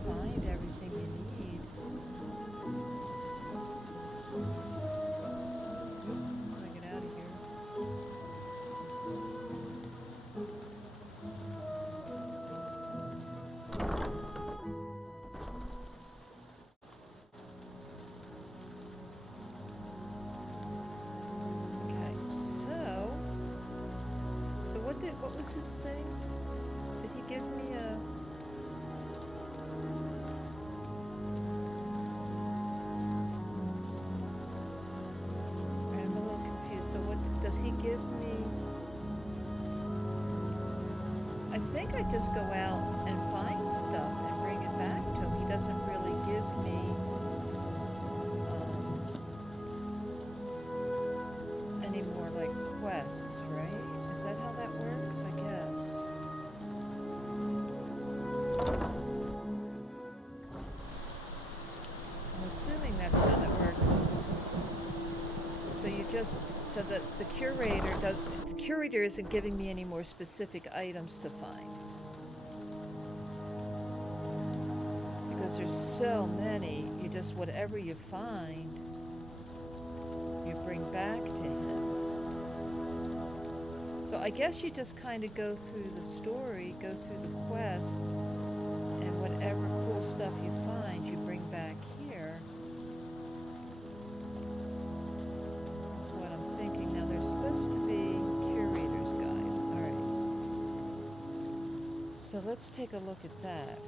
Find everything you need. How do I get out of here? Okay, so what was his thing? Did he give me a So what does he give me? I think I just go out and find stuff and bring it back to him. He doesn't really give me any more like quests, right? Is that how that works? I guess. I'm assuming that's how that works. So you just so that the curator isn't giving me any more specific items to find. Because there's so many, you just whatever you find, you bring back to him. So I guess you just kind of go through the story, go through the quests, and whatever cool stuff you find, you bring back here. Supposed to be curator's guide. All right. So let's take a look at that.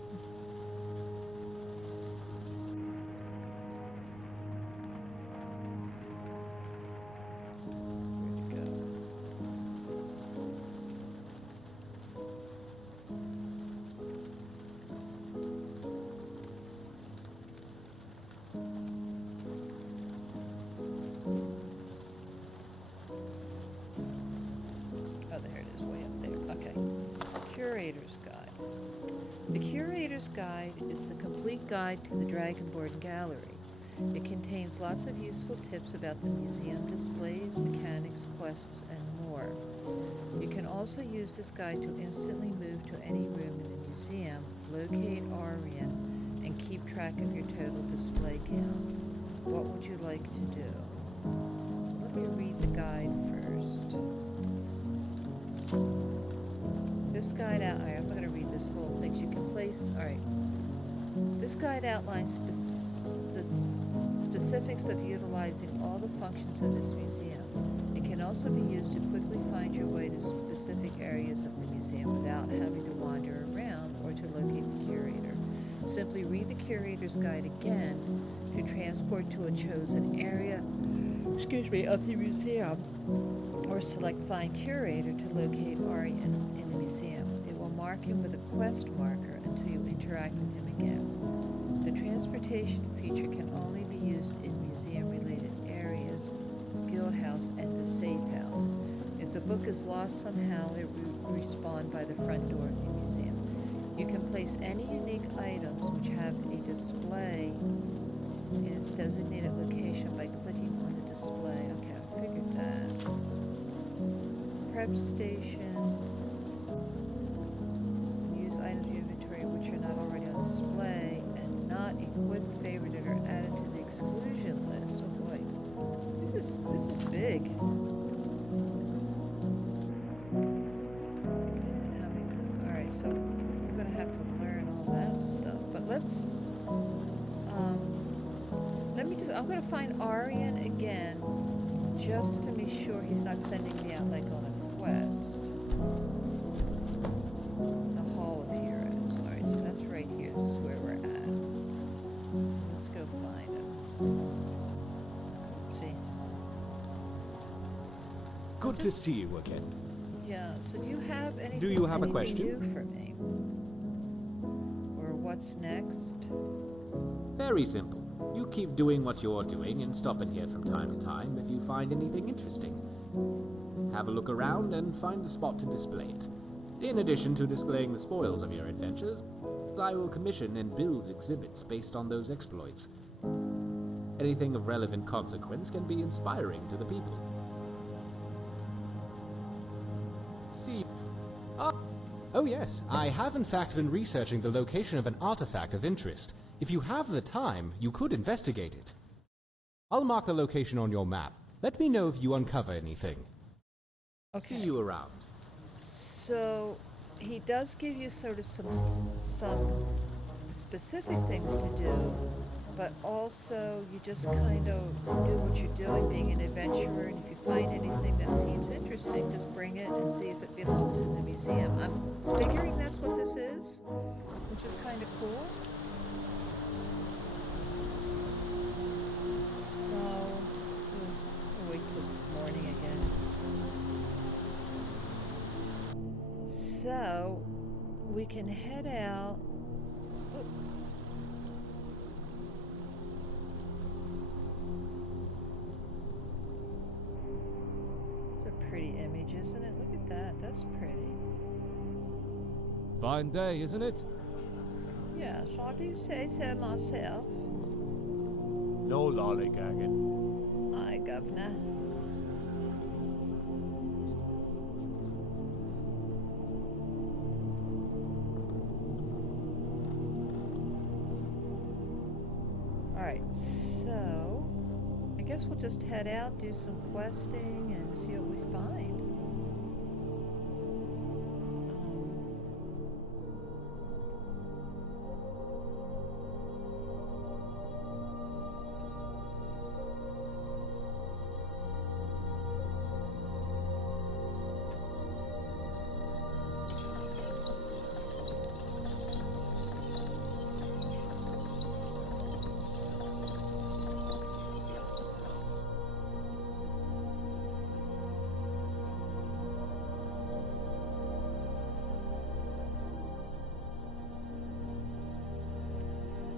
Where'd it go? Curator's Guide. The Curator's Guide is the complete guide to the Dragonborn Gallery. It contains lots of useful tips about the museum displays, mechanics, quests, and more. also use this guide to instantly move to any room in the museum, locate Arian, and keep track of your total display count. What would you like to do? Let me read the guide first. This guide out. Alright, I'm not going to read this whole thing. You can place. Alright. This guide outlines the specifics of utilizing all the functions in this museum. It can also be used to quickly find your way to specific areas of the museum without having to wander around or to locate the curator. Simply read the curator's guide again to transport to a chosen area of the museum, or select Find Curator to locate Arian in the museum. It will mark him with a quest marker until you interact with him again. The transportation feature can only be used in museum-related areas, Guild House, and the Safe House. If the book is lost somehow, it will respawn by the front door of the museum. You can place any unique items which have a display in its designated location by clicking on the display. Okay, I figured that. Prep station. Use items in your inventory which are not already on display and not equipped, favorited, or added to the exclusion list. Oh boy. This is big. Alright, so I'm gonna have to learn all that stuff. But I'm gonna find Arian again just to be sure he's not sending me out like on a quest. The Hall of Heroes. Alright, so that's right here. This is where we're at. So let's go find him. See? Good to see you again. Yeah, so do you have anything, Do you have a anything question? new for me? Or what's next? Very simple. You keep doing what you're doing and stop in here from time to time if you find anything interesting. Have a look around and find the spot to display it. In addition to displaying the spoils of your adventures, I will commission and build exhibits based on those exploits. Anything of relevant consequence can be inspiring to the people. See. Oh yes, I have in fact been researching the location of an artifact of interest. If you have the time, you could investigate it. I'll mark the location on your map. Let me know if you uncover anything. Okay. See you around. So he does give you sort of some specific things to do, but also you just kind of do what you're doing, being an adventurer, and if you find anything that seems interesting, just bring it and see if it belongs in the museum. I'm figuring that's what this is, which is kind of cool. Wait till morning again. So we can head out. Oh. It's a pretty image, isn't it? Look at that. That's pretty. Fine day, isn't it? Yes, I do say so myself. No lollygagging. Aye, Governor. Alright, so I guess we'll just head out, do some questing, and see what we find.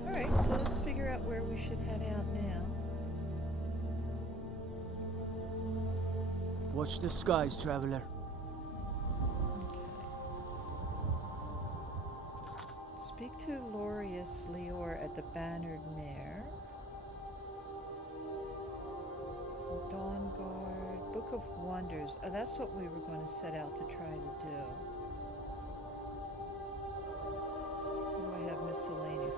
Alright, so let's figure out where we should head out now. Watch the skies, traveler. Speak to Lorius Leor at the Bannered Mare. Dawn Guard, Book of Wonders. Oh, that's what we were going to set out to try to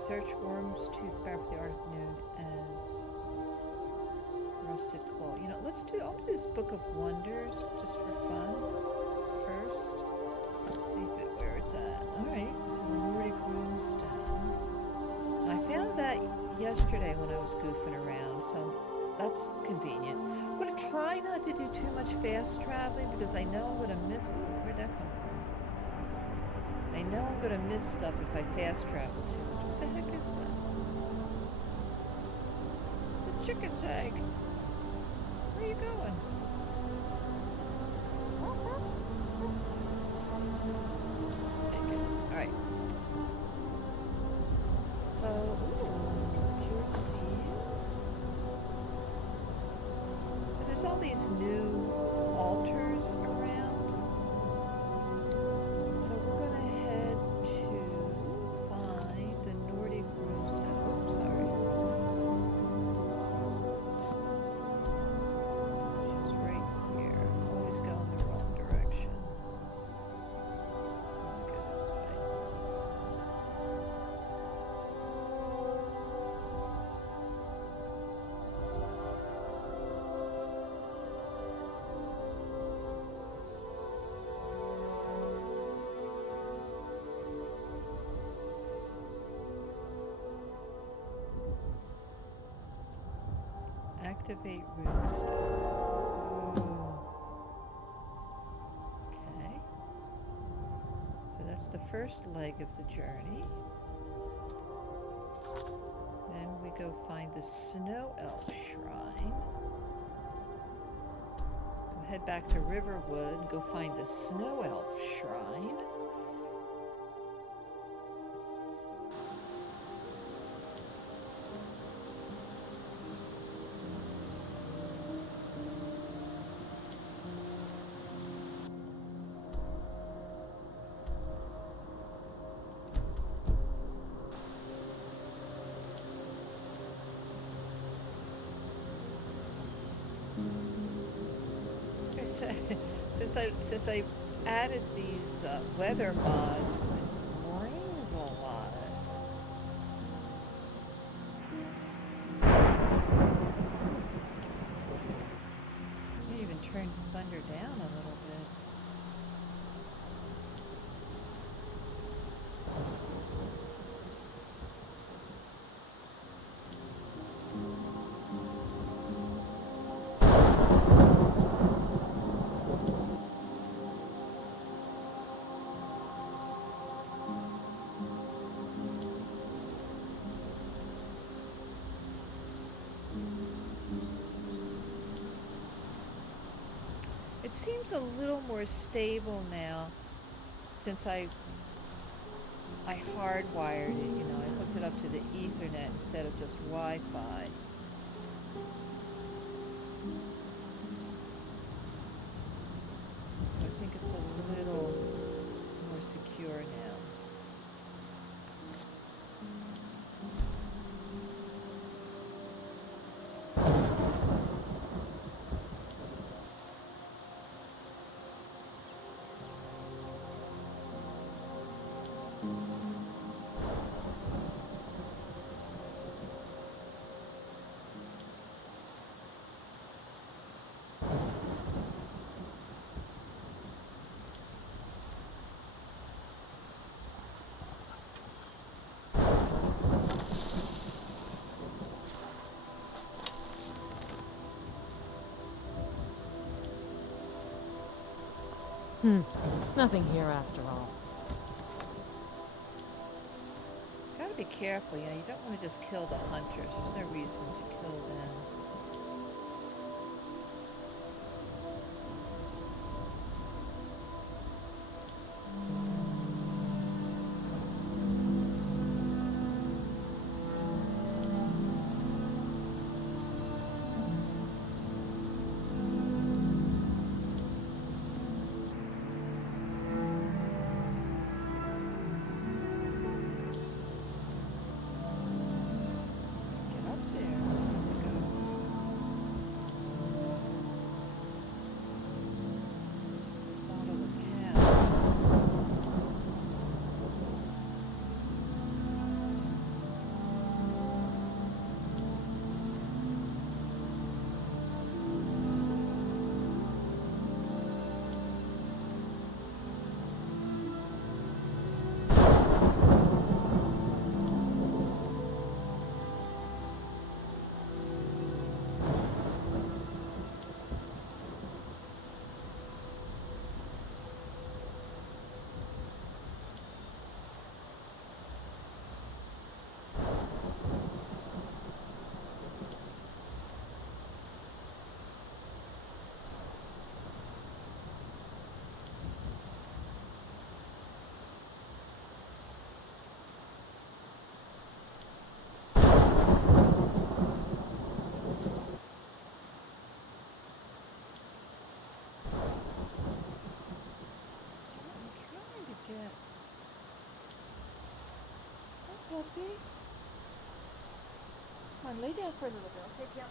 Search worms tooth bark the Arctic known as rusted claw. You know, I'll do this Book of Wonders just for fun first. See where it's at. Alright, so the Nordic runestone. I found that yesterday when I was goofing around, so that's convenient. I'm going to try not to do too much fast traveling because I know I'm going to miss... Where'd that come from? I know I'm going to miss stuff if I fast travel too much. What the heck is that? The chicken's egg. Where are you going? Take it. Alright. So, cure disease. So there's all these new altars around. So we're going to head to find the Nordic runestone. Oops, sorry. She's right here. I'm always going the wrong direction. Go this way. Activate runestone. Ooh. Okay. So that's the first leg of the journey. Then we go find the Snow Elf Shrine. We'll head back to Riverwood and go find the Snow Elf Shrine. Since I added these weather mods, it rains a lot. May even turn thunder down a little bit. It seems a little more stable now since I hardwired it, you know, I hooked it up to the Ethernet instead of just Wi-Fi. I think it's a little more secure now. Nothing here after all. Gotta be careful, you know, you don't want to just kill the hunters. There's no reason to kill them. Get up there. puppy. Come on, lay down for a little bit. I'll take you out.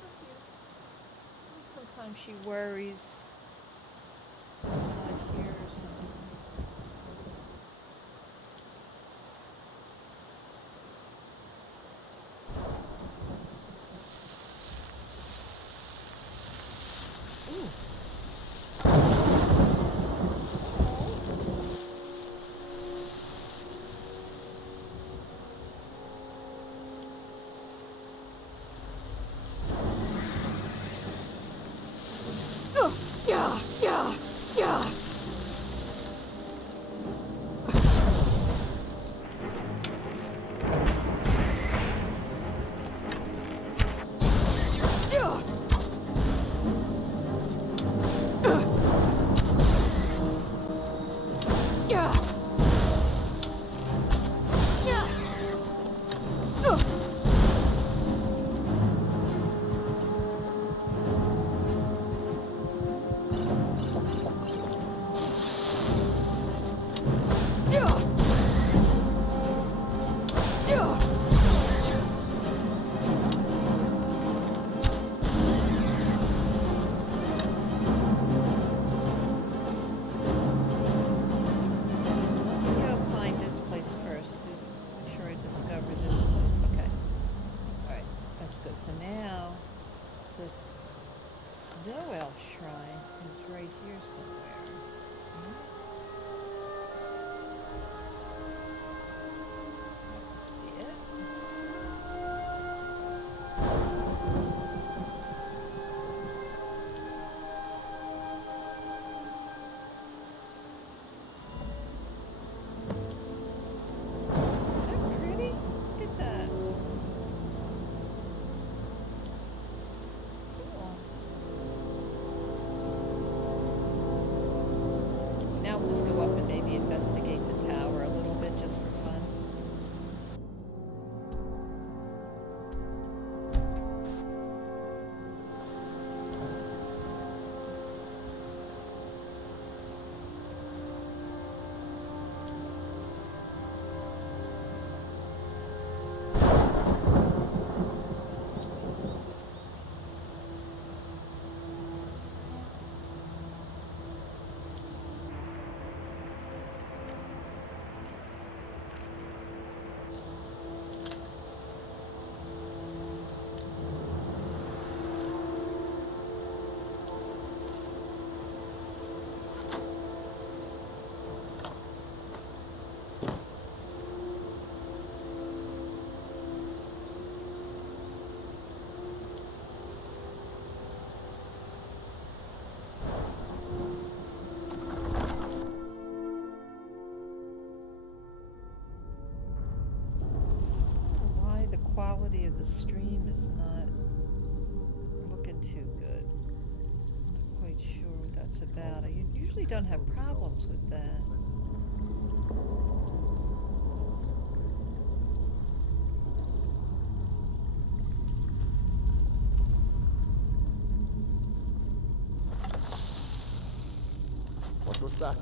So cute. Sometimes she worries. I'm not here or something. So now, this snow elf shrine is right here somewhere. That must be it. Isn't that pretty? Look at that. Now we'll just go up and maybe investigate the tower a little bit just for fun. Quality of the stream is not looking too good. Not quite sure what that's about. I usually don't have problems with that. What was that?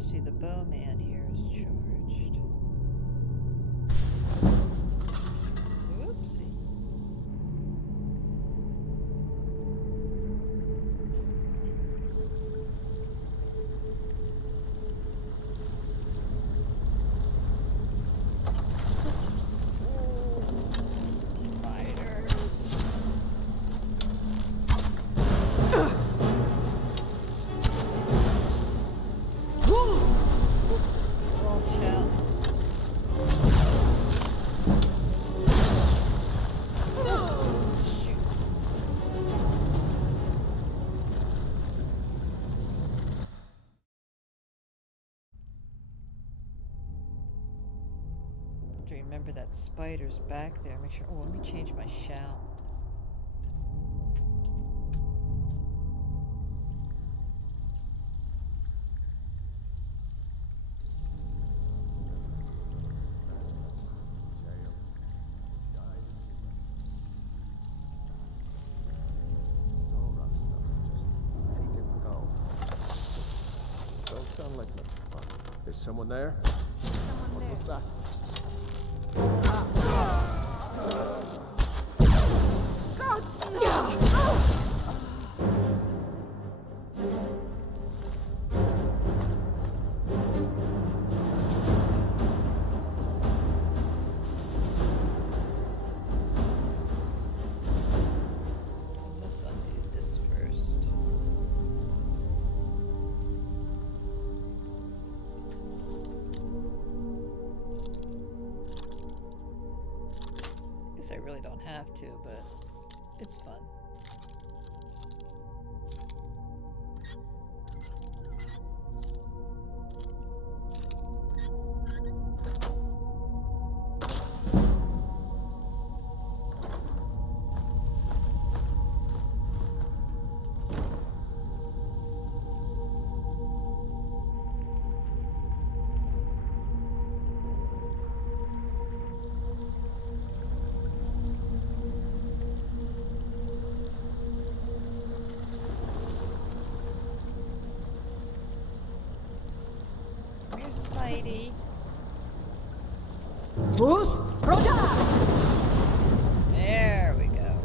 See, the bowman here is charged. Whoopsie. remember that spider's back there. Make sure. Oh, let me change my shout. No rough stuff. Just take it and go. Don't sound like much fun. Is someone there? What was that? Let's undo this first. Guess I really don't have to, but it's fun. Come here, Spidey. Who's Rhoda? There we go.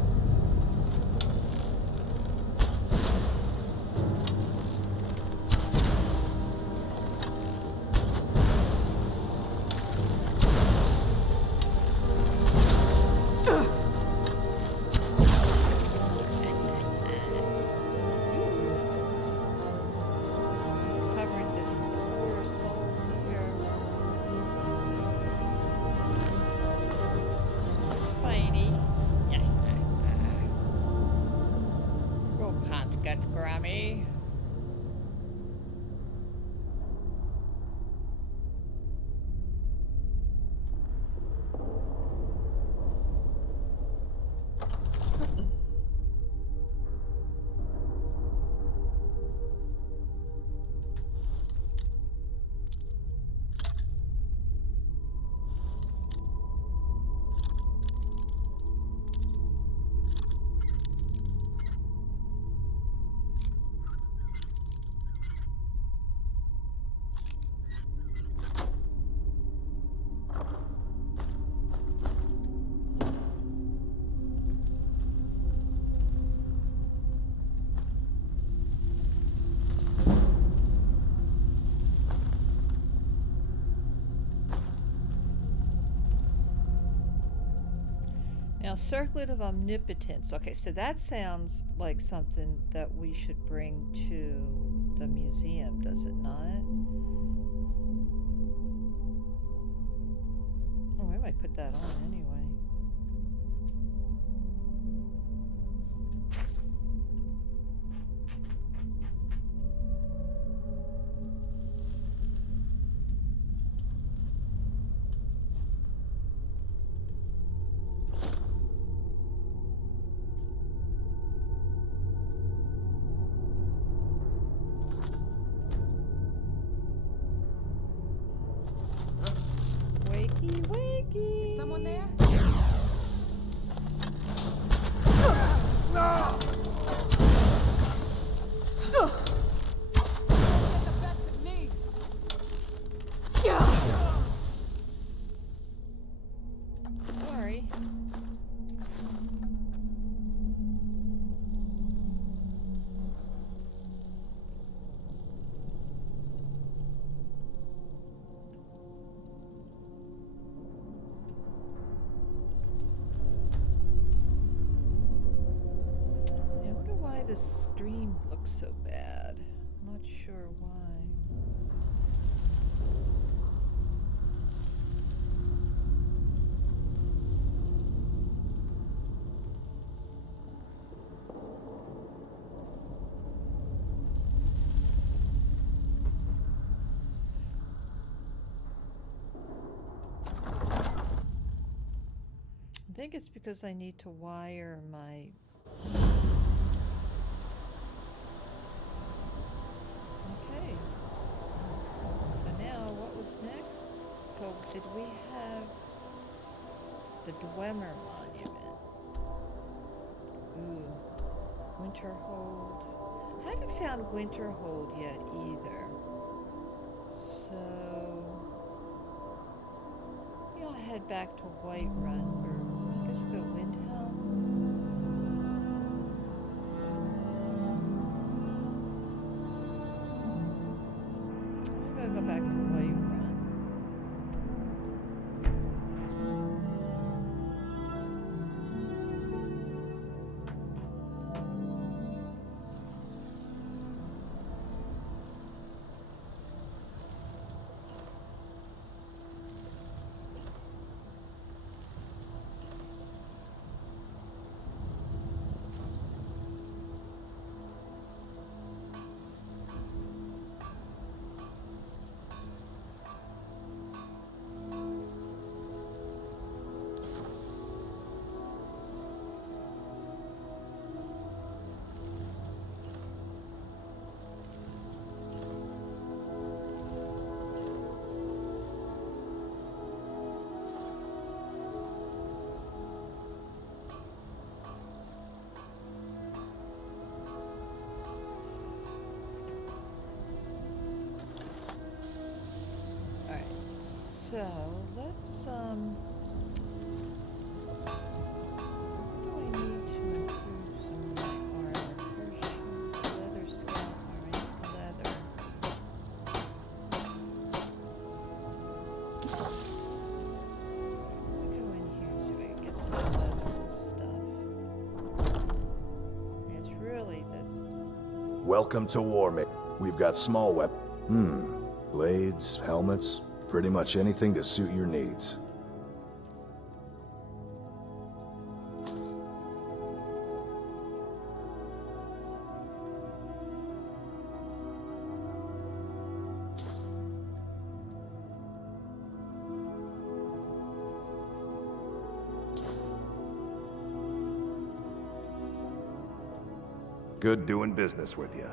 Covering this poor soul here. Spidey. You can't get Grammy. Now, Circlet of Omnipotence. Okay, so that sounds like something that we should bring to the museum, does it not? Oh, I might put that on anyway. Wakey, wakey. Is someone there? No! Sorry. I wonder why the stream looks so bad. I'm not sure why. think it's because I need to wire my... Okay. So now, what was next? So, did we have the Dwemer Monument? Ooh. Winterhold. I haven't found Winterhold yet either. So... maybe I'll head back to Whiterun, or I guess we'll go Windhelm. Maybe I'll go back to Whiterun. So, let's, what do I need to improve some of my armor? First shoes, leather scalp armor, leather. Let me go in here so I can get some leather stuff. It's really the... Welcome to Warmate. We've got small weapons. Blades, helmets, pretty much anything to suit your needs. Good doing business with you.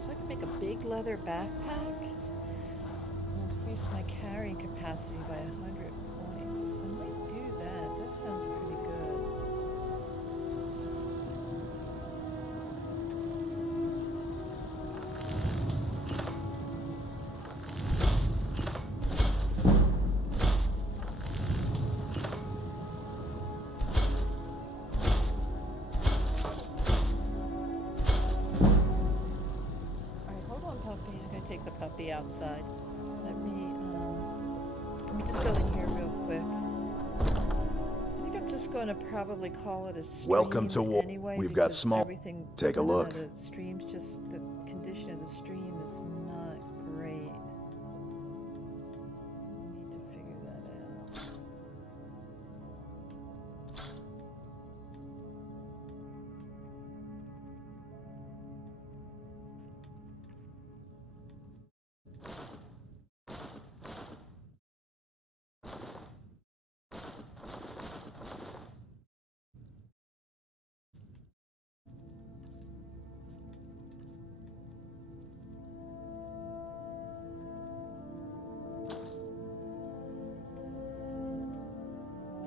So I can make a big leather backpack and increase my carrying capacity by 100 points. I might do that. That sounds pretty good. Outside. Let me just go in here real quick. I think I'm just going to probably call it a stream. Welcome to War. Anyway, We've got small. Take a look. The stream's just the condition of the stream is not great. I need to figure that out.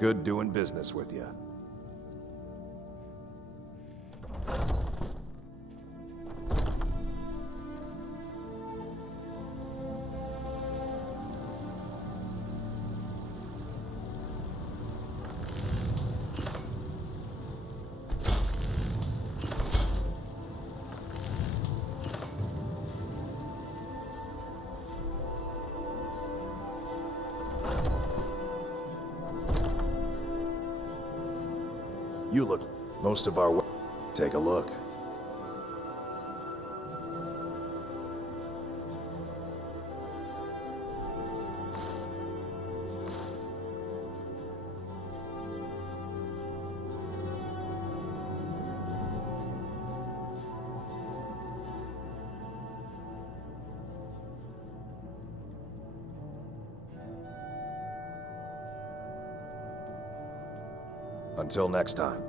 Good doing business with you. You look most of our way. Take a look. Until next time.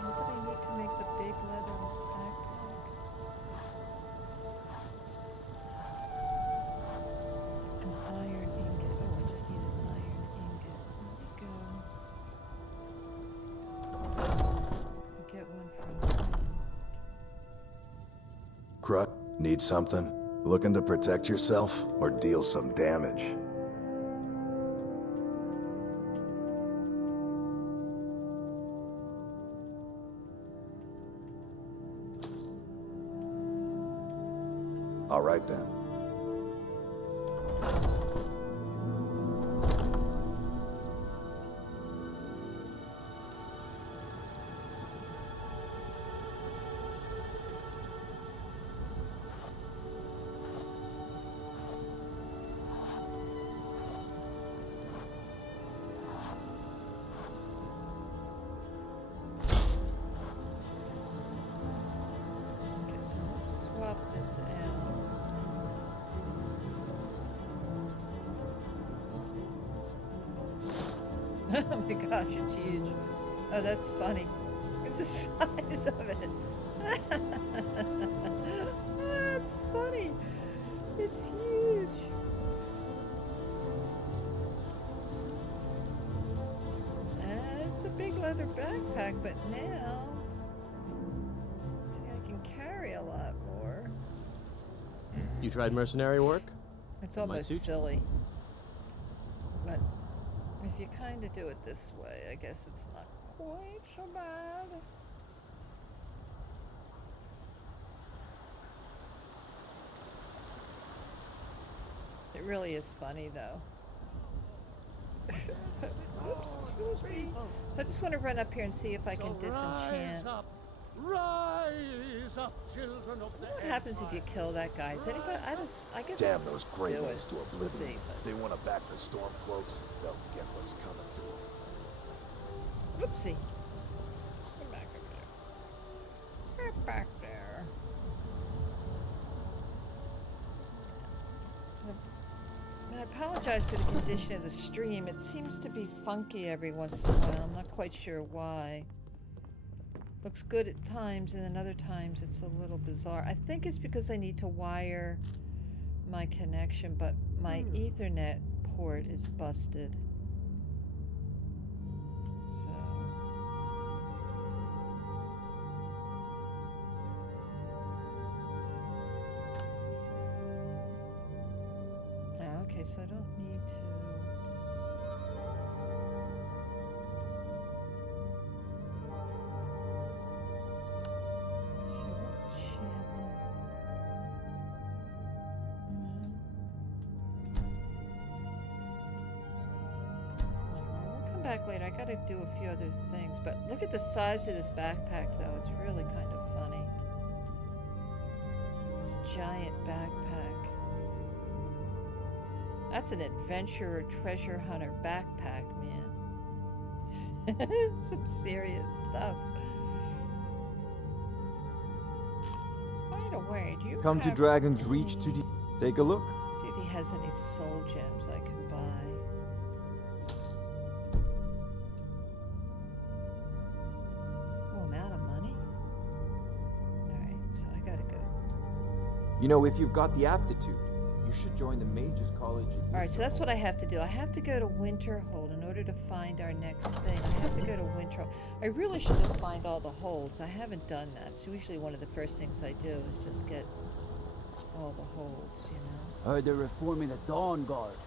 What did I need to make the big leather backpack? An iron ingot. Oh, I just need an iron ingot. Let me go. Get one from him. Crut, need something? Looking to protect yourself or deal some damage? All right then. Okay, so let's swap this out. Oh my gosh, it's huge. Oh, that's funny. It's the size of it. That's funny. It's huge. It's a big leather backpack, but now, see, I can carry a lot more. You tried mercenary work? It's Might almost suit you. silly. But if you kind of do it this way, I guess it's not quite so bad. It really is funny, though. Oops, excuse me. So I just want to run up here and see if I can disenchant. Rise up, children of the What happens if you kill that guy? Is anybody? I guess Damn I'll those just great do ones it. to We'll oblivion. see, but- They want to back the Stormcloaks. They'll get what's coming to them. Whoopsie. Come back up there. Get back there. I apologize for the condition of the stream. It seems to be funky every once in a while. I'm not quite sure why. Looks good at times, and then other times it's a little bizarre. I think it's because I need to wire my connection, but my Ethernet port is busted. Okay, so I don't need to... So what channel? We'll come back later. I gotta do a few other things, but look at the size of this backpack, though. It's really kind of funny. This giant backpack. That's an adventurer treasure hunter backpack, man. Some serious stuff. By the way, do you Come to have Dragon's Reach to take a look. See if he has any soul gems I can buy. You know, if you've got the aptitude, you should join the Mages College. Alright, so that's what I have to do. I have to go to Winterhold in order to find our next thing. I have to go to Winterhold. I really should just find all the holds. I haven't done that. It's usually one of the first things I do is just get all the holds, you know? Heard they're reforming the Dawn Guard.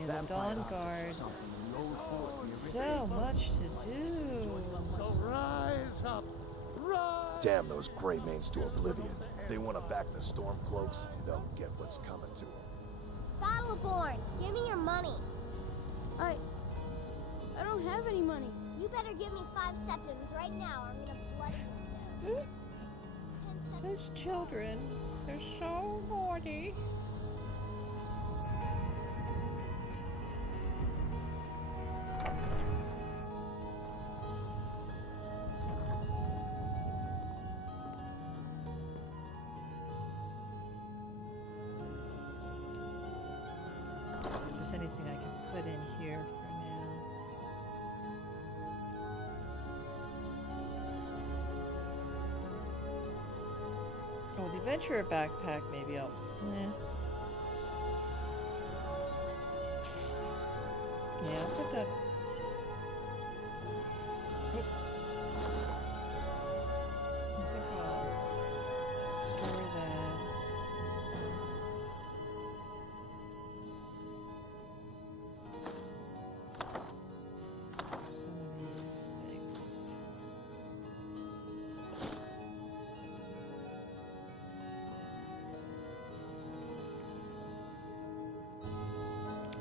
Yeah, the Dawn Guard. So much to do. So rise up. Rise! Damn those Grey Mains to oblivion. They want to back the Stormcloaks, they'll get what's coming to them. Battleborn, give me your money. I don't have any money. You better give me 5 septims right now or I'm gonna bloody you. Those children, they're so naughty. If there's anything I can put in here for now. Oh, the adventurer backpack, maybe I'll... Yeah, I'll put that... Oop. I think I'll store that. Some of these things.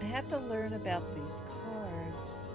I have to learn about these cards.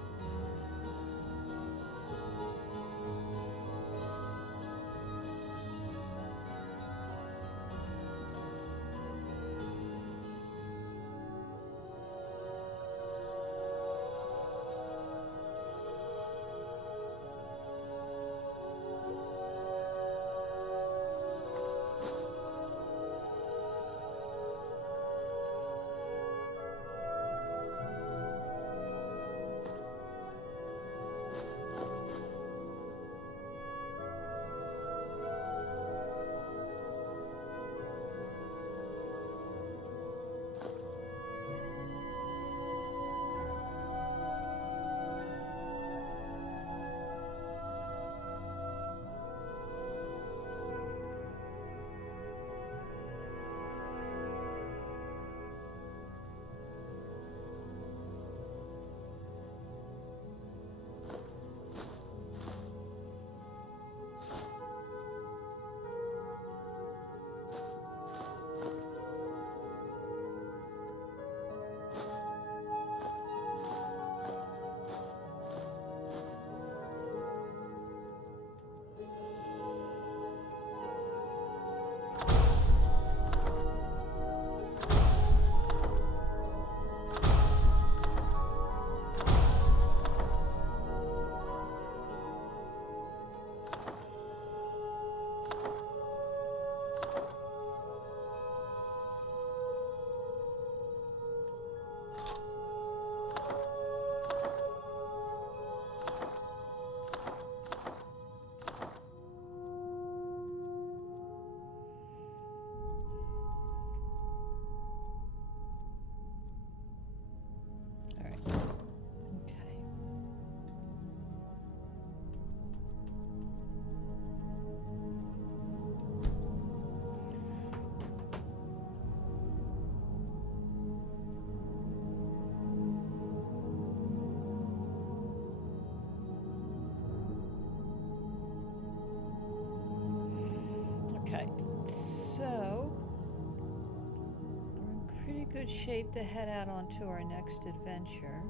Good shape to head out onto our next adventure.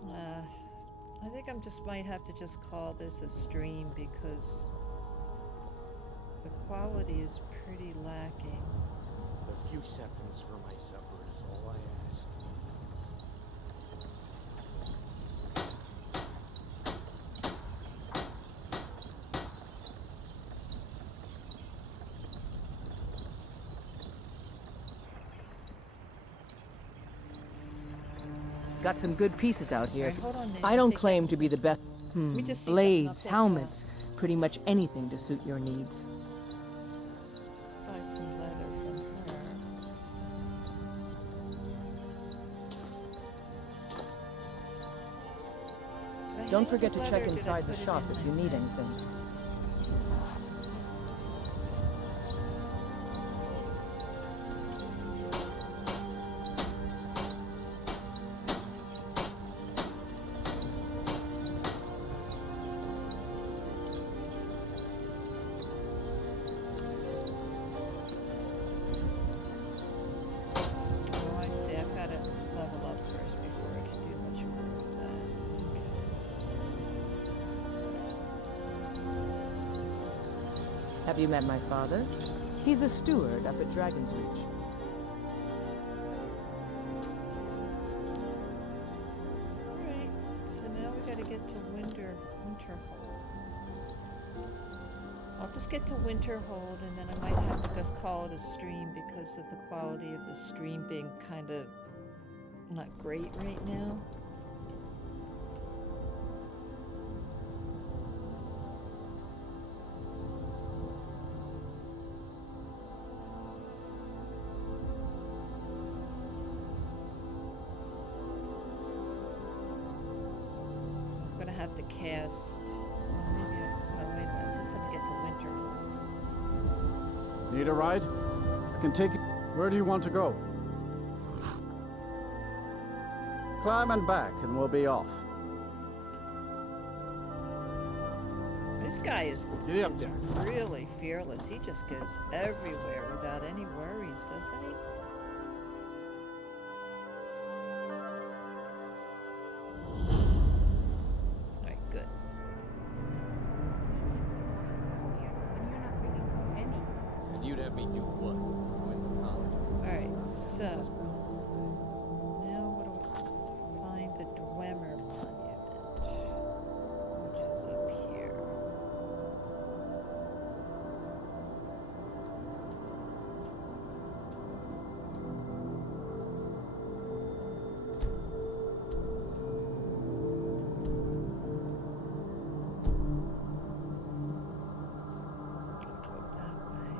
I think might have to just call this a stream because the quality is pretty lacking. A few seconds for my supper is all I ask. Got some good pieces out here. Right, hold on, I don't claim to be the best. me just see something, I'll Blades, take it helmets, pretty much anything to suit your needs. buy some leather from her. Did I Don't hang forget the to leather, check or did I inside the put it shop in if my you need thing? anything. Oh, I see. I've got to level up first before I can do much more with that. Have you met my father? He's a steward up at Dragon's Reach. Alright, so now we gotta get to Winterhold. I'll just get to Winterhold and then I might have to just call it a stream because of the quality of the stream being kind of not great right now. I'm gonna have to cast. Well, maybe oh wait a minute. I just have to get to Winterhold. Need a ride? I can take you. Where do you want to go? Climb and back, and we'll be off. This guy is Get up there. really fearless. He just goes everywhere without any worries, doesn't he? Alright, good. And you'd have me do what? Join the college? Alright, so now what do we find the Dwemer Monument, which is up here. Go up that way.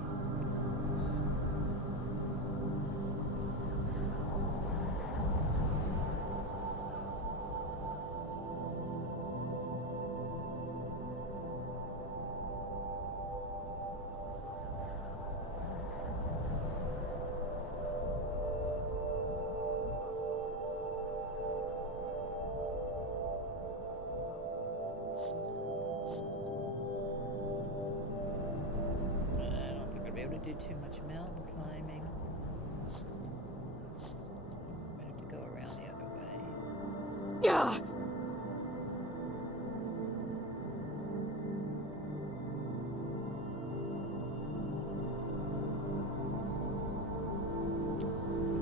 I don't think I'll be able to do too much mountain climbing. Might have to go around the other way. Yeah. I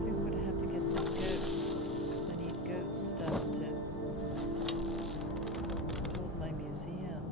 think I'm gonna have to get this goat. 'Cause I need goat stuff to build my museum.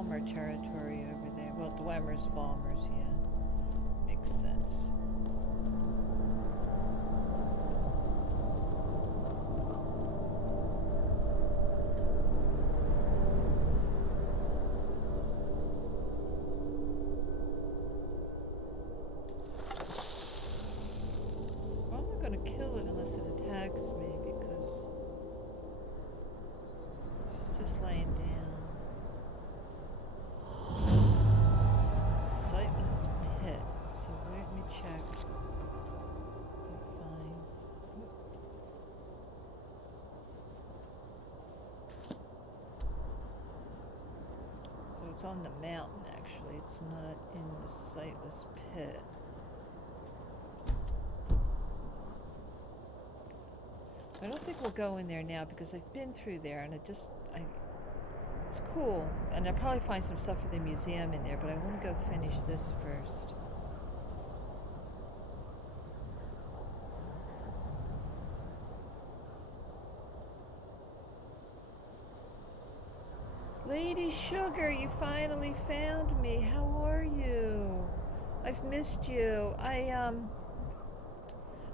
Falmer territory over there. Well, Dwemer's Falmers, yeah. Makes sense. Well, I'm not gonna kill it unless it attacks me because she's just laying down. Sightless pit. So let me check. Fine. So it's on the mountain actually. It's not in the sightless pit. I don't think we'll go in there now because I've been through there and it's cool. And I'll probably find some stuff for the museum in there, but I want to go finish this first. Lady Sugar, you finally found me. How are you? I've missed you. I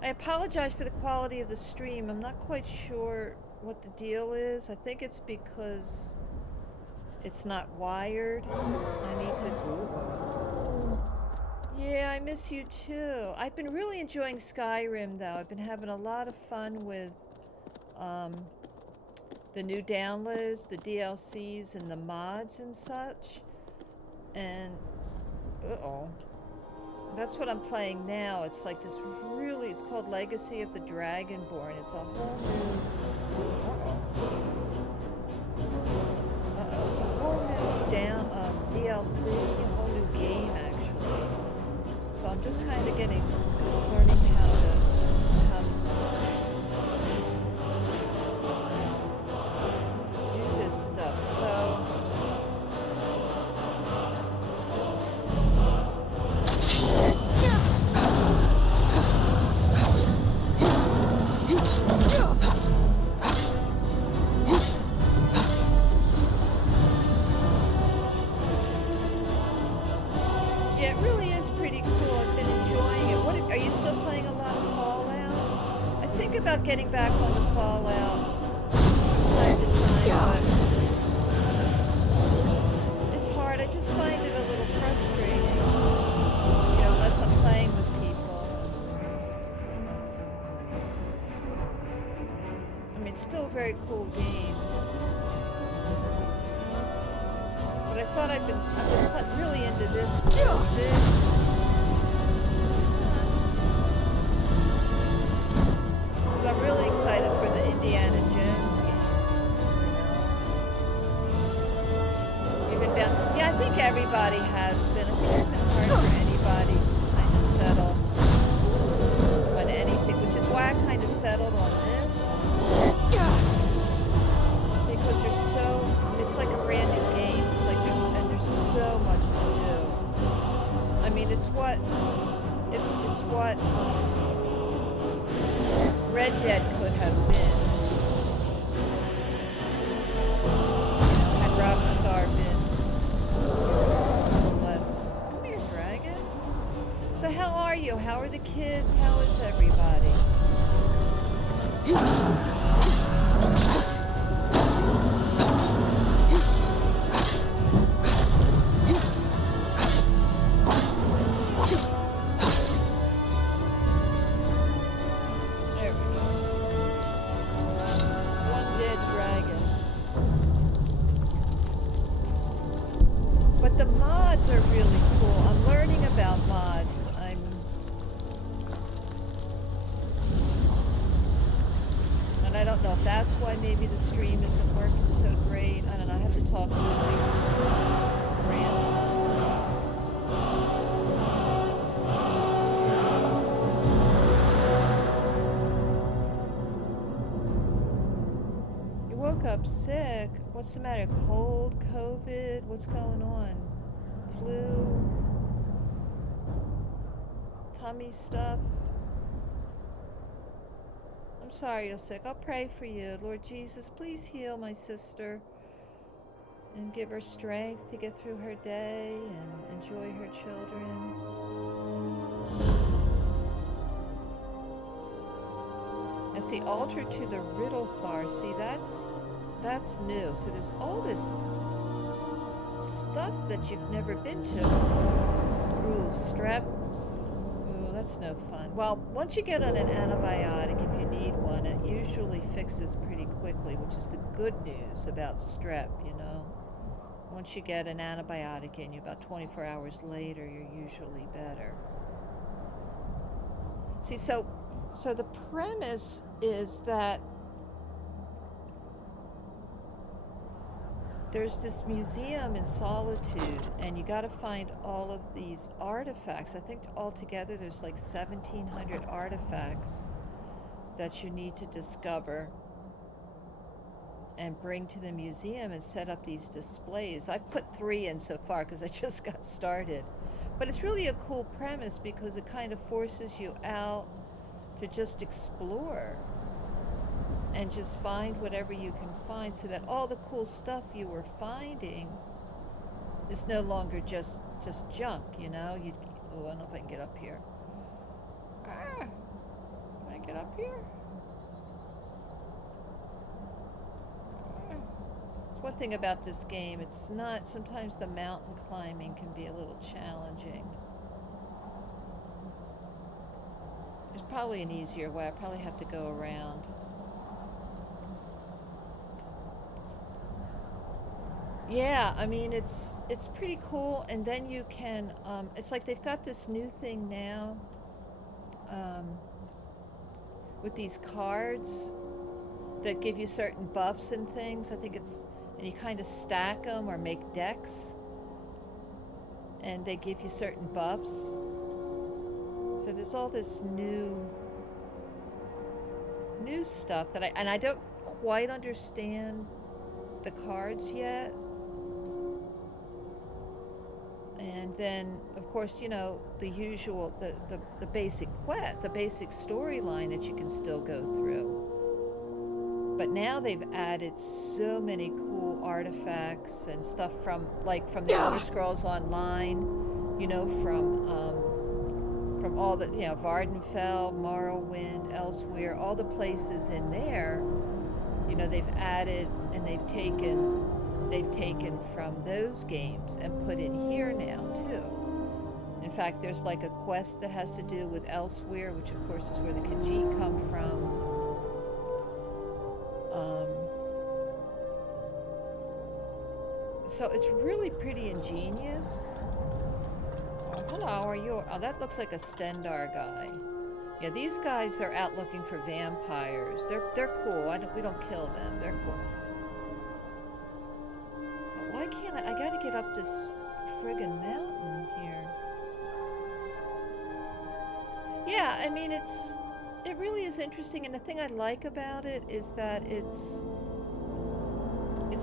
apologize for the quality of the stream. I'm not quite sure what the deal is. I think it's because it's not wired. I need to... Ooh. Yeah, I miss you too. I've been really enjoying Skyrim though. I've been having a lot of fun with the new downloads, the DLCs, and the mods and such. And... uh-oh. That's what I'm playing now. It's like this really... It's called Legacy of the Dragonborn. It's a whole new... Uh-oh. It's a whole new DLC, a whole new game, actually. So I'm just kind of learning how to do this stuff. So... Yeah, it really is pretty cool. I've been enjoying it. Are you still playing a lot of Fallout? I think about getting back on the Fallout from time to time, but it's hard. I just find it a little frustrating, you know, unless I'm playing with people. I mean, it's still a very cool game. But I thought I've been really into this for a little bit. Because I'm really excited for the Indiana Jones game. You've been down. Yeah, I think everybody has been. I think it's been hard for anybody to kind of settle on anything, which is why I kind of settled on this. Because it's like a brand new game. It's like there's so much to do. I mean, it's what Red Dead could have been. Had Rockstar been less. Come here, dragon. So how are you? How are the kids? How is everybody? Are really cool. I'm learning about mods. And I don't know if that's why maybe the stream isn't working so great. I don't know. I have to talk to my grandson. You woke up sick? What's the matter? Cold? COVID? What's going on? Flu, tummy stuff. I'm sorry you're sick. I'll pray for you. Lord Jesus, please heal my sister and give her strength to get through her day and enjoy her children. And see, altar to the Riddlethar, see, that's new. So there's all this stuff that you've never been to. Ooh, strep. Ooh, that's no fun. Well, once you get on an antibiotic, if you need one, it usually fixes pretty quickly, which is the good news about strep, you know. Once you get an antibiotic in you, about 24 hours later, you're usually better. See, so the premise is that there's this museum in Solitude, and you got to find all of these artifacts. I think altogether there's like 1,700 artifacts that you need to discover and bring to the museum and set up these displays. I've put 3 in so far because I just got started. But it's really a cool premise because it kind of forces you out to just explore and just find whatever you can find, so that all the cool stuff you were finding is no longer just junk, you know? Oh, I don't know if I can get up here. Can I get up here? One thing about this game, it's not, sometimes the mountain climbing can be a little challenging. There's probably an easier way. I probably have to go around. Yeah, I mean, it's pretty cool. And then you can, it's like they've got this new thing now with these cards that give you certain buffs and things. I think it's, and you kind of stack them or make decks, and they give you certain buffs. So there's all this new stuff that I don't quite understand the cards yet. And then, of course, you know, the usual, the basic quest, the basic storyline that you can still go through. But now they've added so many cool artifacts and stuff from the Elder Scrolls Online, you know, from all the, you know, Vardenfell, Morrowind, Elsewhere, all the places in there, you know, they've added and they've taken from those games and put in here now too. In fact, there's like a quest that has to do with Elsewhere, which of course is where the Khajiit come from. So it's really pretty ingenious. Oh, hello, how are you? Oh, that looks like a Stendar guy. Yeah, these guys are out looking for vampires. They're cool. We don't kill them. They're cool. But why can't I gotta get up this friggin' mountain here. Yeah, I mean, it really is interesting, and the thing I like about it is that it's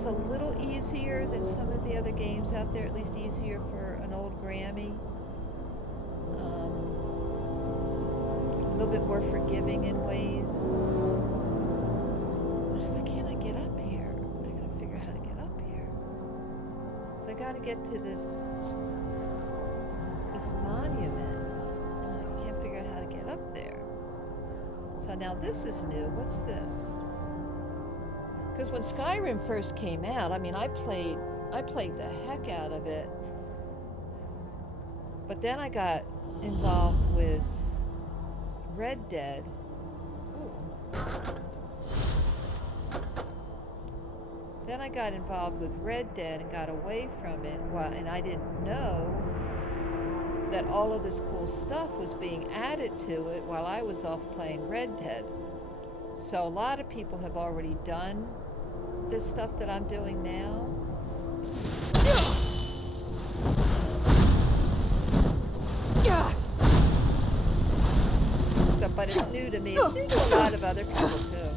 a little easier than some of the other games out there, at least easier for an old Grammy. A little bit more forgiving in ways. Why can't I get up here? I gotta figure out how to get up here. So I gotta get to this monument. I can't figure out how to get up there. So now this is new. What's this? Because when Skyrim first came out, I mean, I played the heck out of it. But then I got involved with Red Dead. Ooh. Then I got involved with Red Dead and got away from it. And I didn't know that all of this cool stuff was being added to it while I was off playing Red Dead. So a lot of people have already done this stuff that I'm doing now. So, but it's new to me. It's new to a lot of other people too.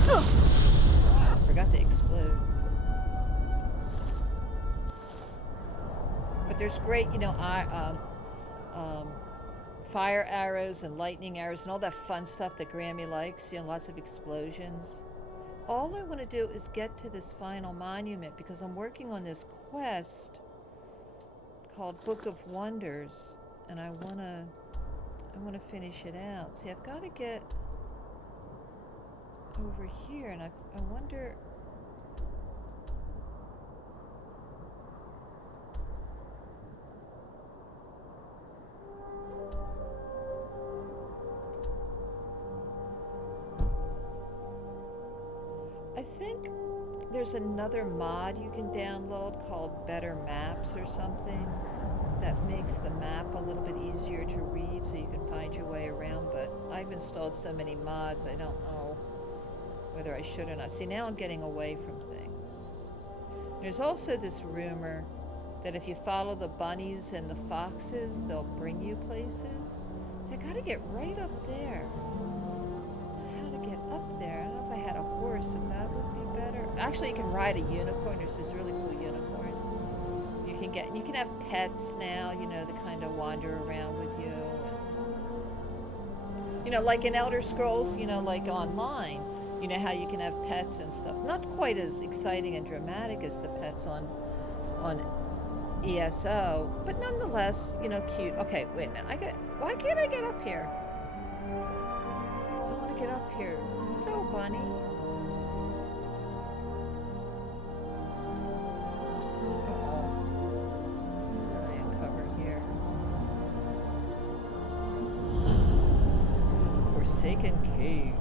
I forgot to explode. But there's great, you know, fire arrows and lightning arrows and all that fun stuff that Grammy likes, you know, lots of explosions. all I want to do is get to this final monument because I'm working on this quest called Book of Wonders, and I want to finish it out. See, I've got to get over here, and I wonder. I think there's another mod you can download called Better Maps or something that makes the map a little bit easier to read so you can find your way around, but I've installed so many mods I don't know whether I should or not. See, now I'm getting away from things. There's also this rumor that if you follow the bunnies and the foxes, they'll bring you places. So I gotta get right up there. How to get up there? I don't know if I had a horse, if that would be better. Actually, you can ride a unicorn. There's this really cool unicorn. You can have pets now, you know, that kind of wander around with you. And, you know, like in Elder Scrolls, you know, like online, you know how you can have pets and stuff. Not quite as exciting and dramatic as the pets on ESO, but nonetheless, you know, cute. Okay, wait a minute. Why can't I get up here? I want to get up here. Hello, bunny. Forsaken cave.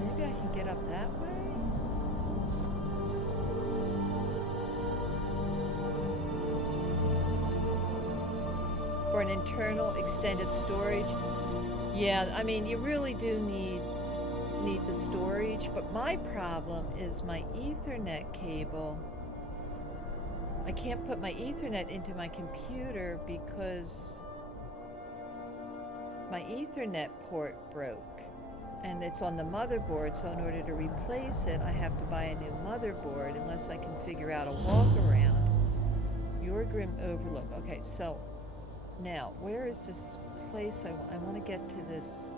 Maybe I can get up that way? For an internal extended storage. Yeah, I mean, you really do need the storage, but my problem is my Ethernet cable. I can't put my Ethernet into my computer because my Ethernet port broke, and it's on the motherboard, so in order to replace it, I have to buy a new motherboard unless I can figure out a walk around. Your Grim Overlook. Okay, so now, where is this place I want to get to this?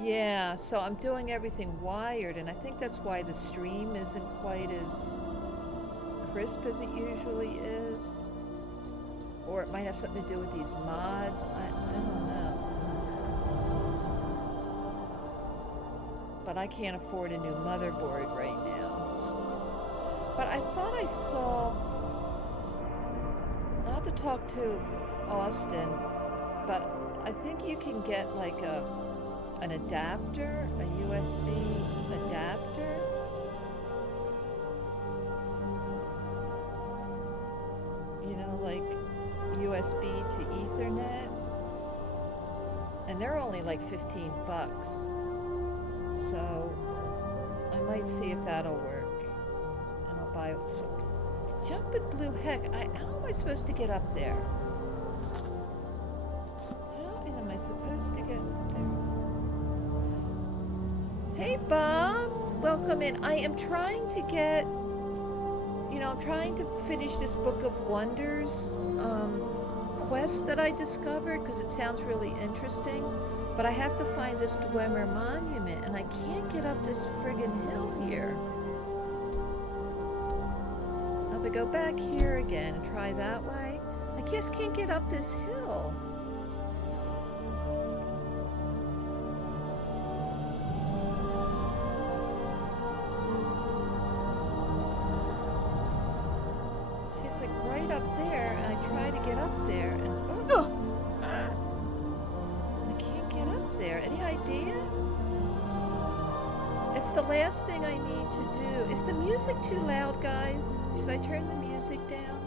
Yeah, so I'm doing everything wired, and I think that's why the stream isn't quite as crisp as it usually is. Or it might have something to do with these mods. I don't know. But I can't afford a new motherboard right now. But I thought I saw... I'll have to talk to Austin, but I think you can get like an adapter, a USB adapter. You know, like USB to Ethernet. And they're only like $15. So I might see if that'll work. And I'll buy it. Jumping blue heck, how am I supposed to get up there? How am I supposed to get there? Hey Bob, welcome in. I am trying to get, you know, I'm trying to finish this Book of Wonders quest that I discovered because it sounds really interesting, but I have to find this Dwemer monument and I can't get up this friggin' hill here. We go back here again and try that way. I just can't get up this hill. See, it's like right up there, and I try to get up there, and I can't get up there. Any idea? It's the last thing I need to do. Is the music too loud, guys? Should I turn the music down?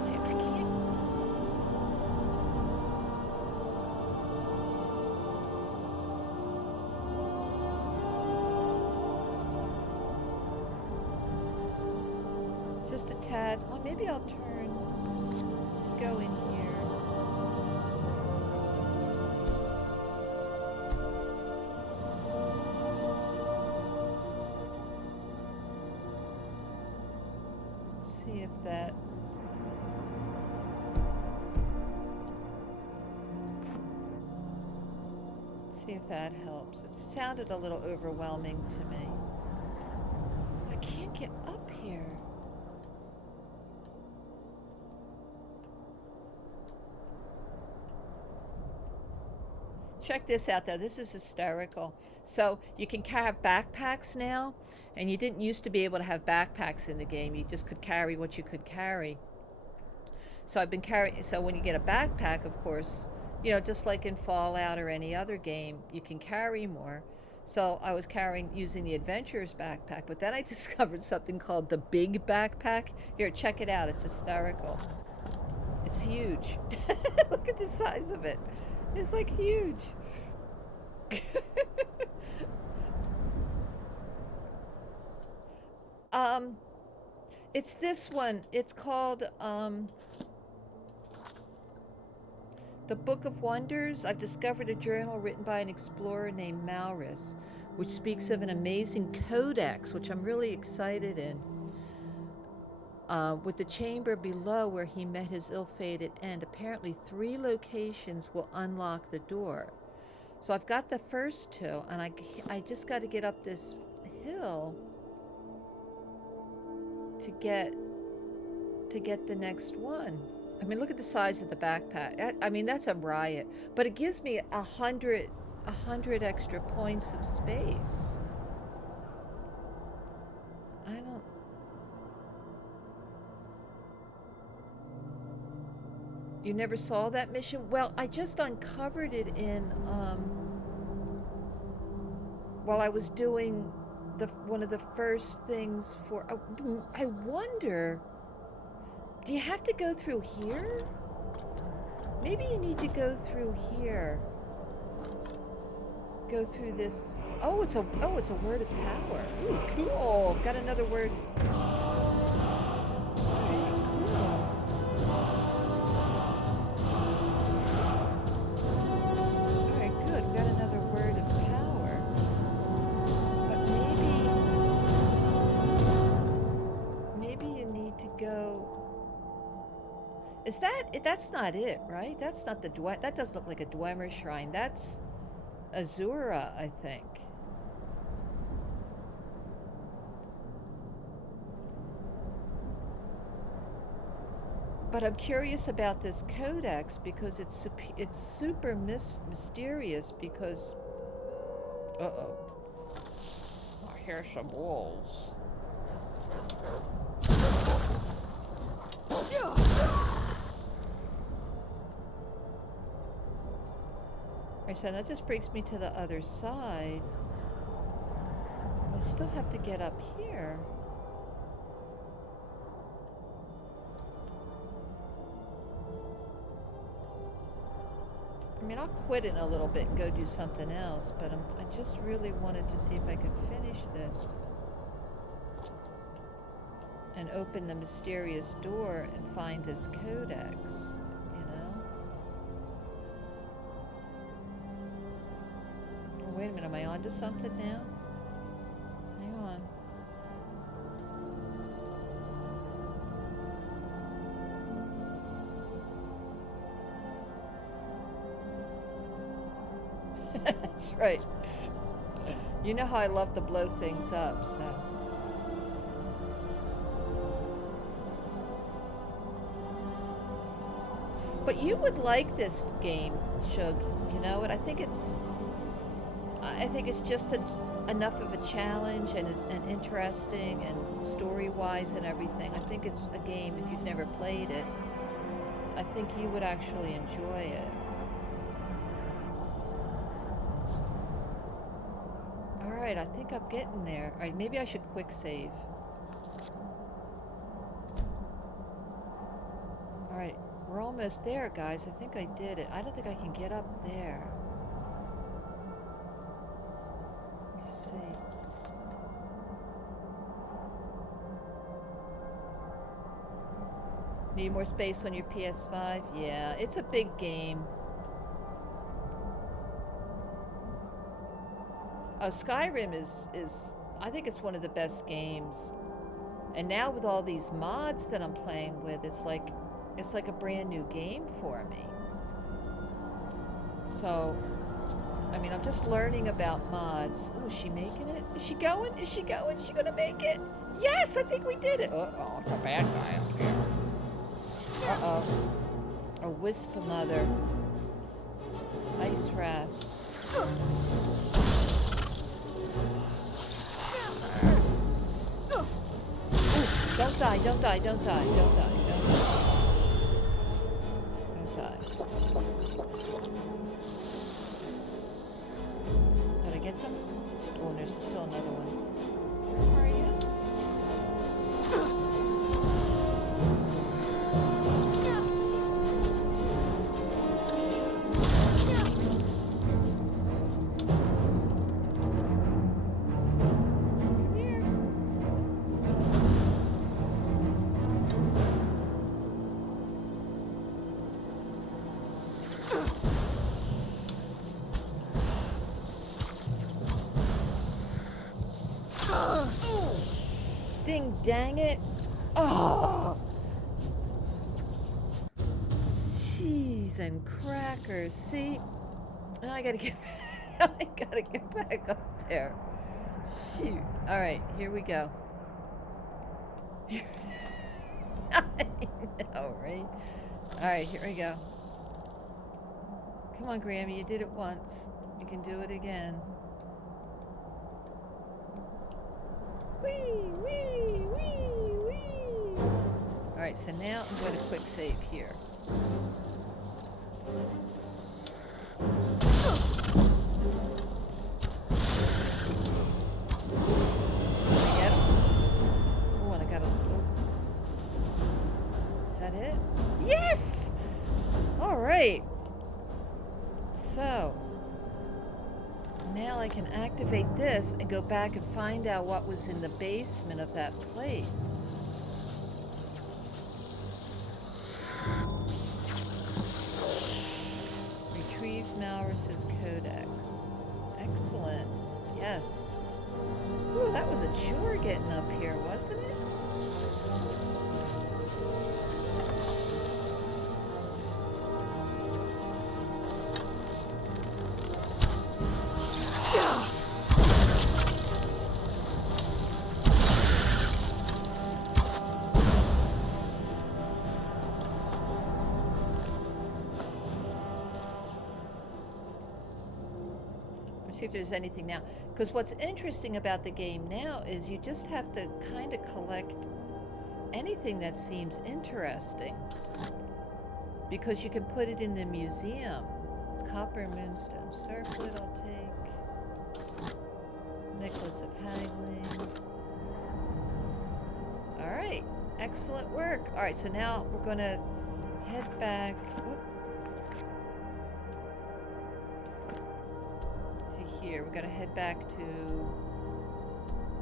See, I can't... Just a tad. Well, maybe I'll go in here. See if that... See if that helps. It sounded a little overwhelming to me. I can't get up here. Check this out, though. This is hysterical. So you can have backpacks now, and you didn't used to be able to have backpacks in the game. You just could carry what you could carry. So I've been carrying. So when you get a backpack, of course, you know, just like in Fallout or any other game, you can carry more. So I was using the Adventurer's backpack, but then I discovered something called the Big Backpack. Here, check it out. It's hysterical. It's huge. Look at the size of it. It's like huge. It's this one. It's called, The Book of Wonders. I've discovered a journal written by an explorer named Maurus, which speaks of an amazing codex, which I'm really excited in. With the chamber below where he met his ill-fated end. Apparently 3 locations will unlock the door. So I've got the first 2, and I just got to get up this hill to get the next one. I mean, look at the size of the backpack. I mean, that's a riot. But it gives me 100 extra points of space. You never saw that mission? Well, I just uncovered it in, while I was doing one of the first things for, I wonder, do you have to go through here? Maybe you need to go through here. Go through this, it's a word of power. Ooh, cool, got another word. Is that's not it, right? That's not the that does look like a Dwemer shrine. That's Azura, I think. But I'm curious about this codex because it's super mysterious because oh, here's some wolves. Alright, so that just brings me to the other side. I still have to get up here. I mean, I'll quit in a little bit and go do something else, but I just really wanted to see if I could finish this. And open the mysterious door and find this codex, you know? Oh, wait a minute, am I onto something now? Hang on. That's right. You know how I love to blow things up, so... But you would like this game, Shug. You know what? I think it's just enough of a challenge and interesting and story-wise and everything. I think it's a game, if you've never played it, I think you would actually enjoy it. Alright, I think I'm getting there. Alright, maybe I should quick save. Alright. We're almost there, guys. I think I did it. I don't think I can get up there. Let me see. Need more space on your PS5? Yeah, it's a big game. Skyrim is I think it's one of the best games. And now with all these mods that I'm playing with, it's like a brand new game for me. So, I mean, I'm just learning about mods. Oh, is she making it? Is she going? Is she going? Is she gonna make it? Yes, I think we did it. Uh-oh, it's a bad guy up here. Uh-oh. A wisp mother. Ice wrath. Don't die, don't die, don't die, don't die, don't die. Don't die. Did I get them? Oh, and there's still another one. Where are you? Ding dang it. Oh! Cheese and crackers. See? Now I gotta get I gotta get back up there. Shoot. Alright, here we go. I know, right? Alright, here we go. Come on, Grammy, you did it once. You can do it again. Wee, wee, wee, wee. Alright, so now I'm going to quick save here. Get him. Oh, and I got a... Oh. Is that it? Yes! Alright. So... now I can activate this and go back and find out what was in the basement of that place. Retrieve Malrus's Codex. Excellent. Yes. Ooh, that was a chore getting up here, wasn't it? See if there's anything now, because what's interesting about the game now is you just have to kind of collect anything that seems interesting, because you can put it in the museum. It's copper moonstone circlet I'll take. Necklace of haggling. All right, excellent work. All right, so now we're gonna head back. Here, we're gonna head back to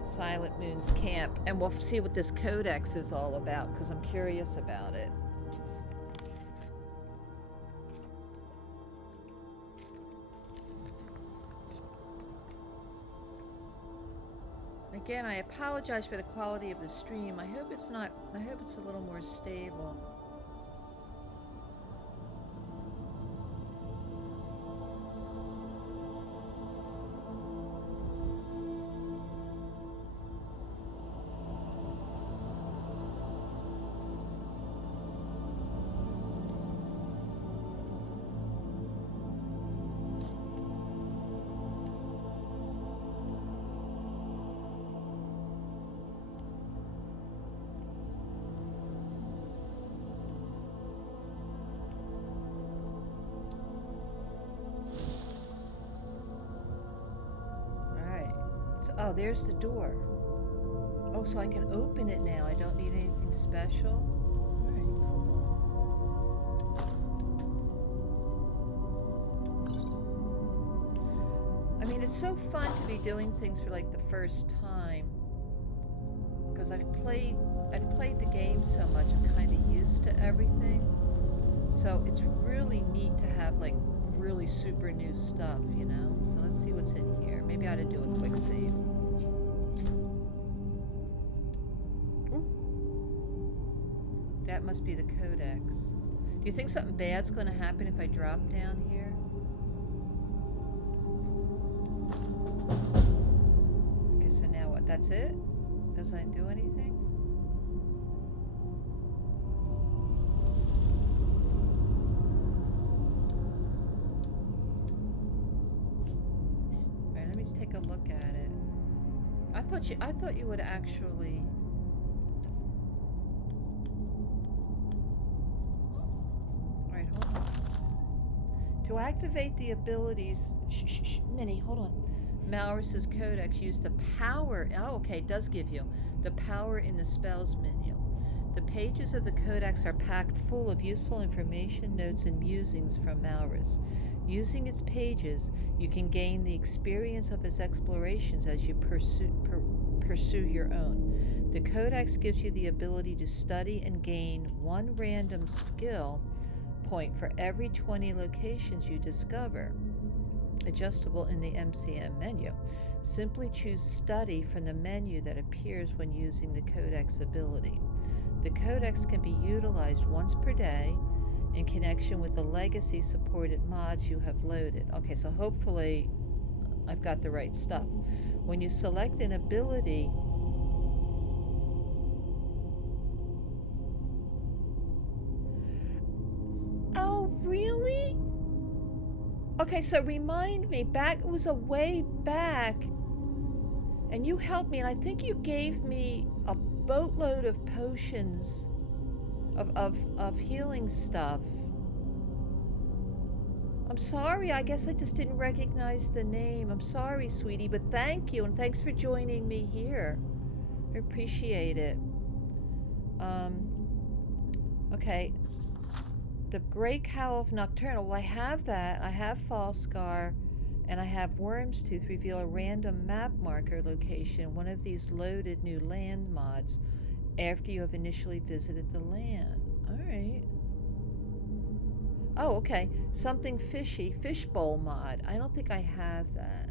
Silent Moon's camp, and we'll see what this codex is all about, because I'm curious about it. Again, I apologize for the quality of the stream. I hope it's a little more stable. Oh, there's the door. Oh, so I can open it now. I don't need anything special. All right, cool. I mean, it's so fun to be doing things for like the first time. because I've played the game so much, I'm kind of used to everything. So it's really neat to have like really super new stuff, you know? So let's see what's in here. Maybe I ought to do a quick save. Ooh. That must be the codex. Do you think something bad's going to happen if I drop down here? Okay, so now what? That's it? Doesn't it do anything? Alright, let me just take a look at it. I thought you would actually... Alright, hold on. To activate the abilities... Shh, Minnie, hold on. Malrus's Codex use the power... Oh, okay, it does give you the power in the spells menu. The pages of the Codex are packed full of useful information, notes, and musings from Malrus. Using its pages, you can gain the experience of his explorations as you pursue your own. The Codex gives you the ability to study and gain one random skill point for every 20 locations you discover. Adjustable in the MCM menu. Simply choose Study from the menu that appears when using the Codex ability. The Codex can be utilized once per day in connection with the legacy supported mods you have loaded. Okay, so hopefully I've got the right stuff. When you select an ability, oh really? Okay, so remind me, it was a way back, and you helped me, and I think you gave me a boatload of potions of healing stuff. I'm sorry, I guess I just didn't recognize the name. I'm sorry, sweetie, but thank you, and thanks for joining me here. I appreciate it. Okay. The Great Cowl of Nocturnal. Well, I have that. I have Falscar, and I have Worm's Tooth reveal a random map marker location, one of these loaded new land mods, after you have initially visited the land. Alright. Oh, okay. Something fishy. Fishbowl mod. I don't think I have that.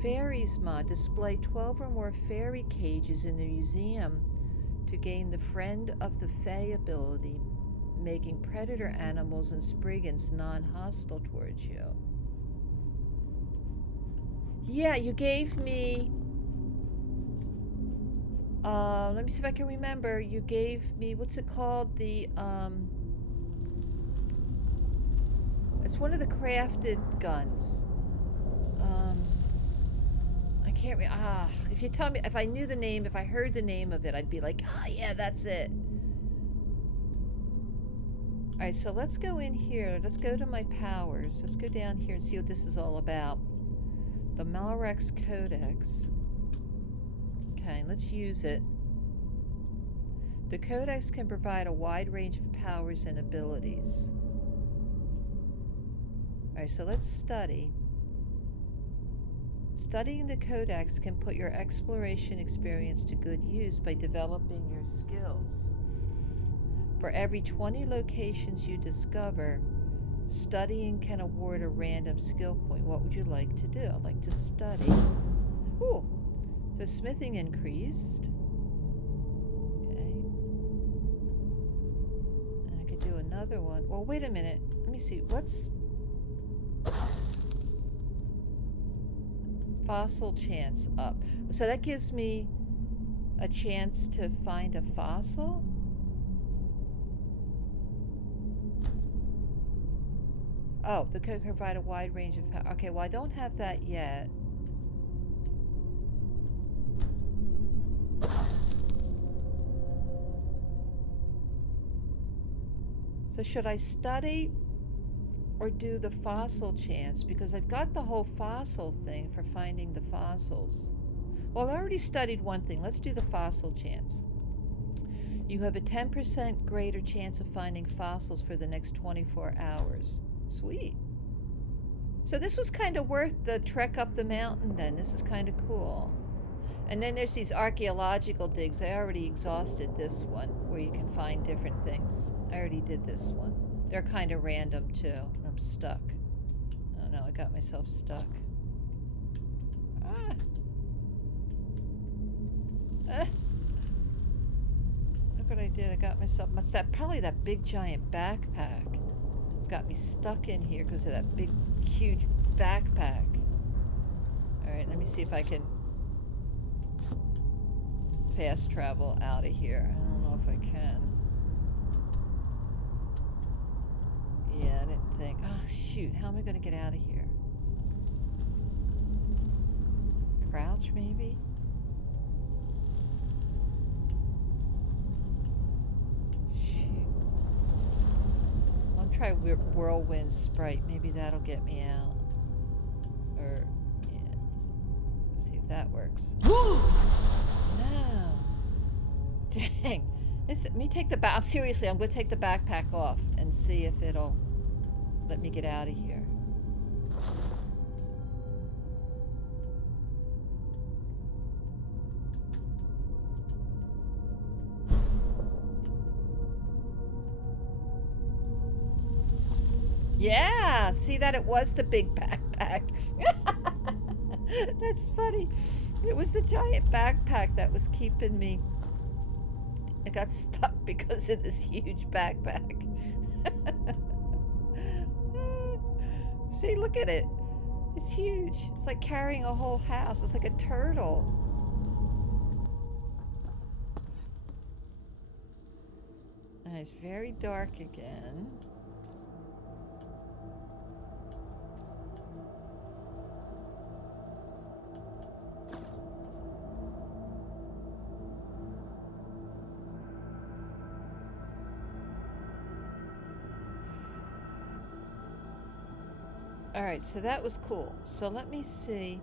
Fairies mod. Display 12 or more fairy cages in the museum to gain the Friend of the Fae ability, making predator animals and spriggans non-hostile towards you. Yeah, you gave me... let me see if I can remember. You gave me... What's it called? The, it's one of the crafted guns. I can't if you tell me, if I knew the name, if I heard the name of it, I'd be like, yeah, that's it. Alright, so let's go in here. Let's go to my powers. Let's go down here and see what this is all about. The Malrus Codex. Okay, let's use it. The Codex can provide a wide range of powers and abilities. Alright, so let's study. Studying the Codex can put your exploration experience to good use by developing your skills. For every 20 locations you discover, studying can award a random skill point. What would you like to do? I'd like to study. Ooh, so smithing increased. Okay. And I could do another one. Well, wait a minute. Let me see. What's... Fossil chance up. So that gives me a chance to find a fossil? Oh, the code can provide a wide range of power. Okay, well I don't have that yet. So should I study or do the fossil chance? Because I've got the whole fossil thing for finding the fossils. Well, I already studied one thing. Let's do the fossil chance. You have a 10% greater chance of finding fossils for the next 24 hours. Sweet. So this was kind of worth the trek up the mountain then. This is kind of cool. And then there's these archaeological digs. I already exhausted this one where you can find different things. I already did this one. They're kind of random too. I'm stuck. Oh no, I got myself stuck. Ah. Look what I did. I got myself... probably that big giant backpack. It's got me stuck in here because of that big, huge backpack. Alright, let me see if I can fast travel out of here. I don't know if I can. Yeah, I didn't think. Oh, shoot. How am I going to get out of here? Crouch, maybe? Shoot. I'll try Whirlwind Sprite. Maybe that'll get me out. Or, yeah. See if that works. No. Dang. Let me take the seriously, I'm going to take the backpack off and see if it'll let me get out of here. Yeah, see that it was the big backpack. That's funny. It was the giant backpack that was keeping me. I got stuck because of this huge backpack. See, look at it. It's huge. It's like carrying a whole house. It's like a turtle. And it's very dark again. Alright, so that was cool. So let me see.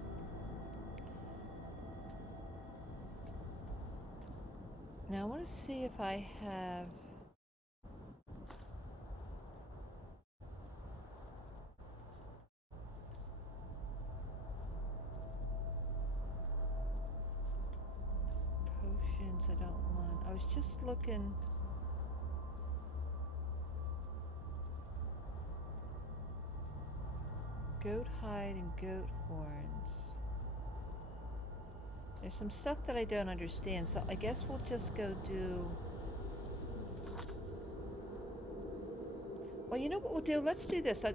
Now I want to see if I have... potions I don't want. I was just looking... goat hide and goat horns. There's some stuff that I don't understand, so I guess we'll just go do... Well, you know what we'll do? Let's do this. So I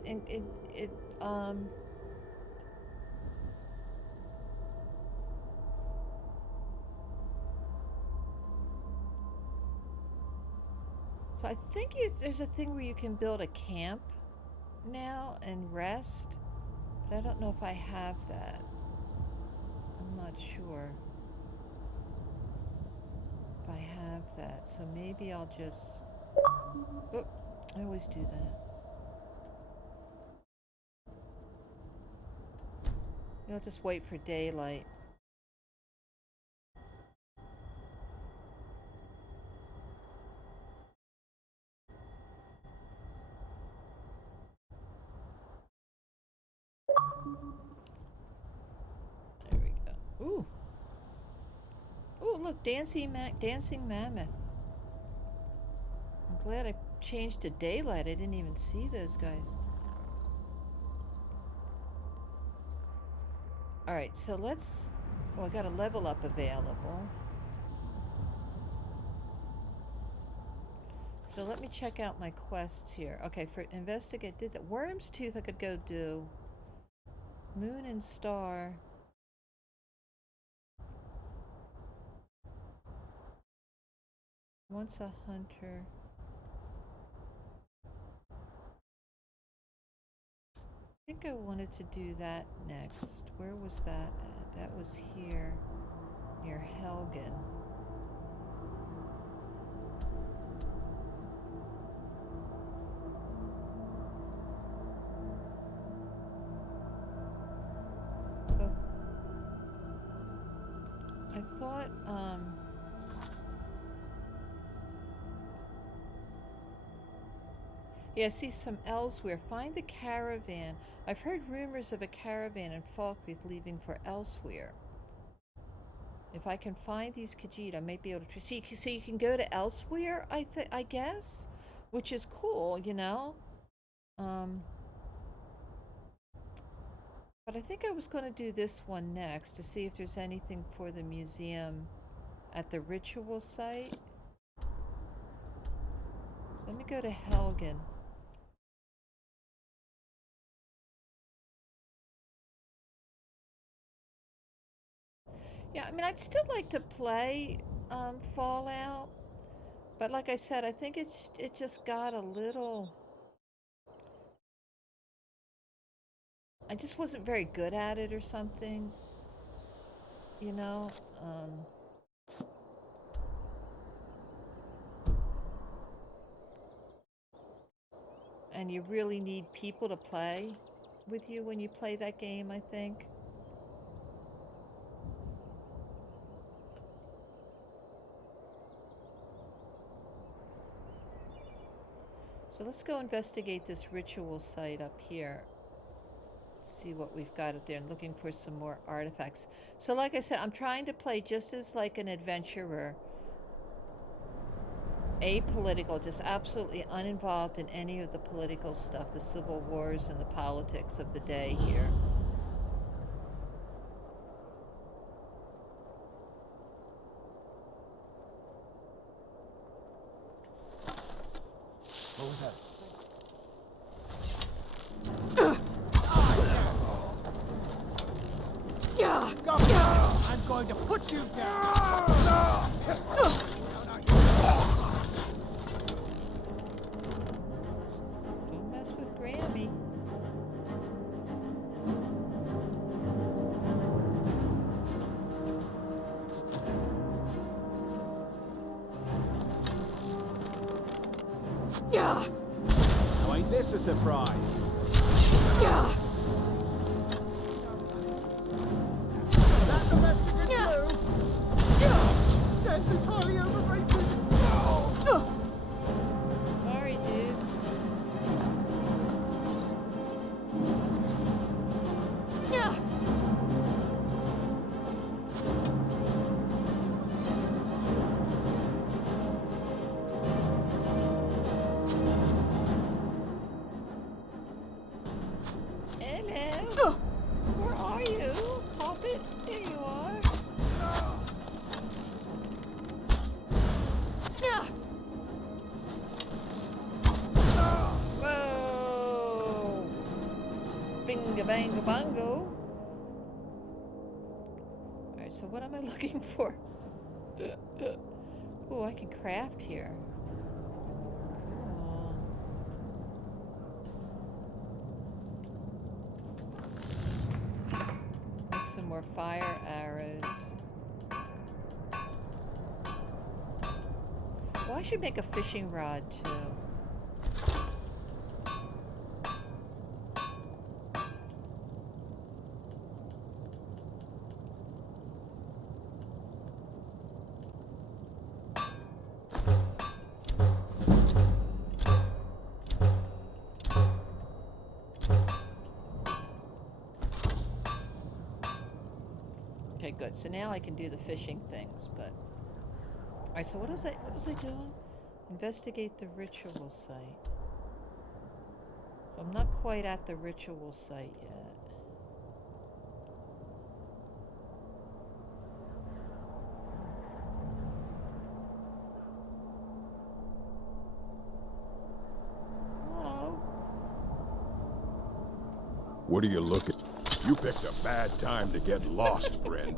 think there's a thing where you can build a camp now and rest, but I don't know if I have that. I'm not sure if I have that, so maybe I'll just... Oh, I always do that. I'll just wait for daylight. There we go. Ooh. Ooh, look, dancing mammoth. I'm glad I changed to daylight. I didn't even see those guys. Alright, so let's... Well, I got a level up available. So let me check out my quests here. Okay, for investigate, did that. Worm's Tooth I could go do. Moon and Star. Once a hunter. I think I wanted to do that next. Where was that at? That was here, near Helgen. Oh. I thought, Yeah, see some elsewhere. Find the caravan. I've heard rumors of a caravan in Falkreath leaving for elsewhere. If I can find these Khajiit, I might be able to see. So you can go to elsewhere. I guess, which is cool, you know. But I think I was going to do this one next to see if there's anything for the museum at the ritual site. So let me go to Helgen. Yeah, I mean, I'd still like to play Fallout, but like I said, I think it just got a little. I just wasn't very good at it or something, you know. And you really need people to play with you when you play that game, I think. So let's go investigate this ritual site up here. See what we've got up there and looking for some more artifacts. So like I said, I'm trying to play just as like an adventurer. Apolitical, just absolutely uninvolved in any of the political stuff, the civil wars and the politics of the day here. What was that? I'm going to put you down! Don't mess with Grammy. Now ain't this a surprise? That's the best you can do! Death is highly overrated! Sorry, dude. Hello. Where are you? Pop it. There you are. Whoa! Binga banga bongo. Alright, so what am I looking for? Oh, I can craft here. Cool. Make some more fire arrows. Well, I should make a fishing rod too. Okay, good. So now I can do the fishing things, but... Alright, so what was I doing? Investigate the ritual site. So I'm not quite at the ritual site yet. Hello? What are you looking? You picked a bad time to get lost, friend.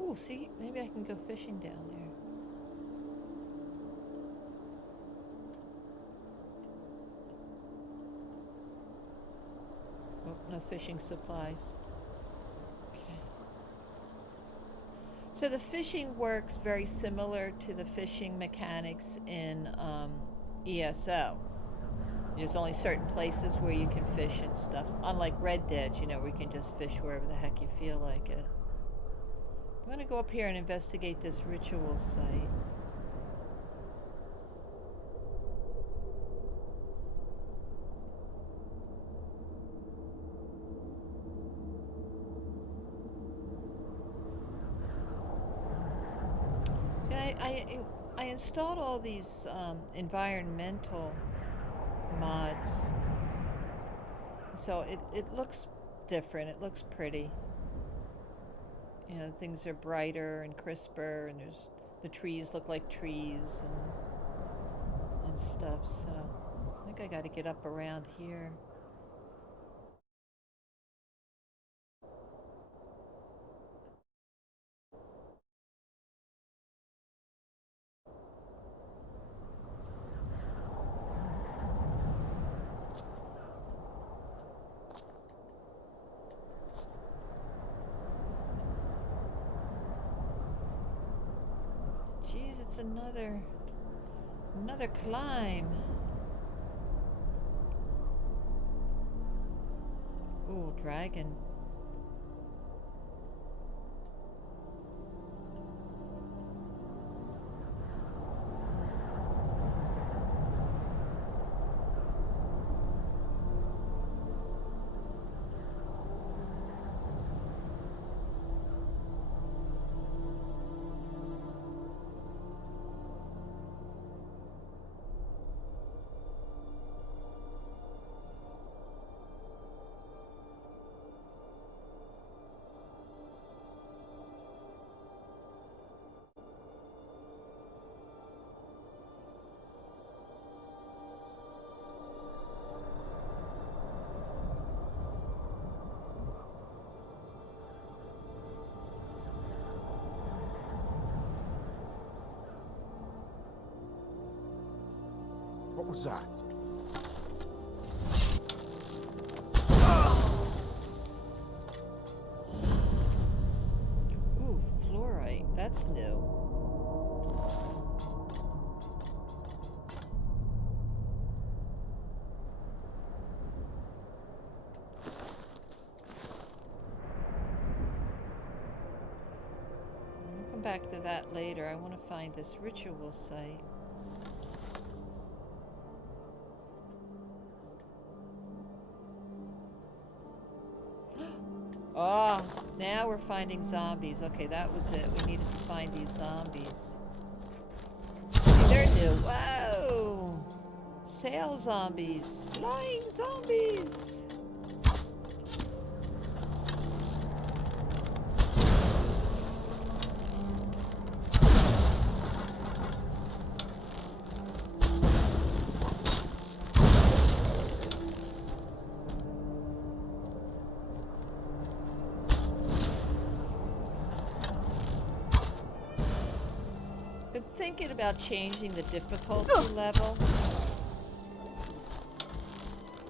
Ooh, see? Maybe I can go fishing down there. Oh, no fishing supplies. Okay. So the fishing works very similar to the fishing mechanics in ESO. There's only certain places where you can fish and stuff. Unlike Red Dead, you know, where you can just fish wherever the heck you feel like it. I'm gonna go up here and investigate this ritual site. I installed all these environmental mods, so it looks different. It looks pretty. You know, things are brighter and crisper, and the trees look like trees and stuff. So I think I got to get up around here. Jeez, it's another climb. Ooh, dragon. What was that? Ooh, fluorite. That's new. I'll come back to that later. I want to find this ritual site. Oh, now we're finding zombies. Okay, that was it. We needed to find these zombies. See, they're new. Whoa! Sail zombies. Flying zombies. Thinking about changing the difficulty level.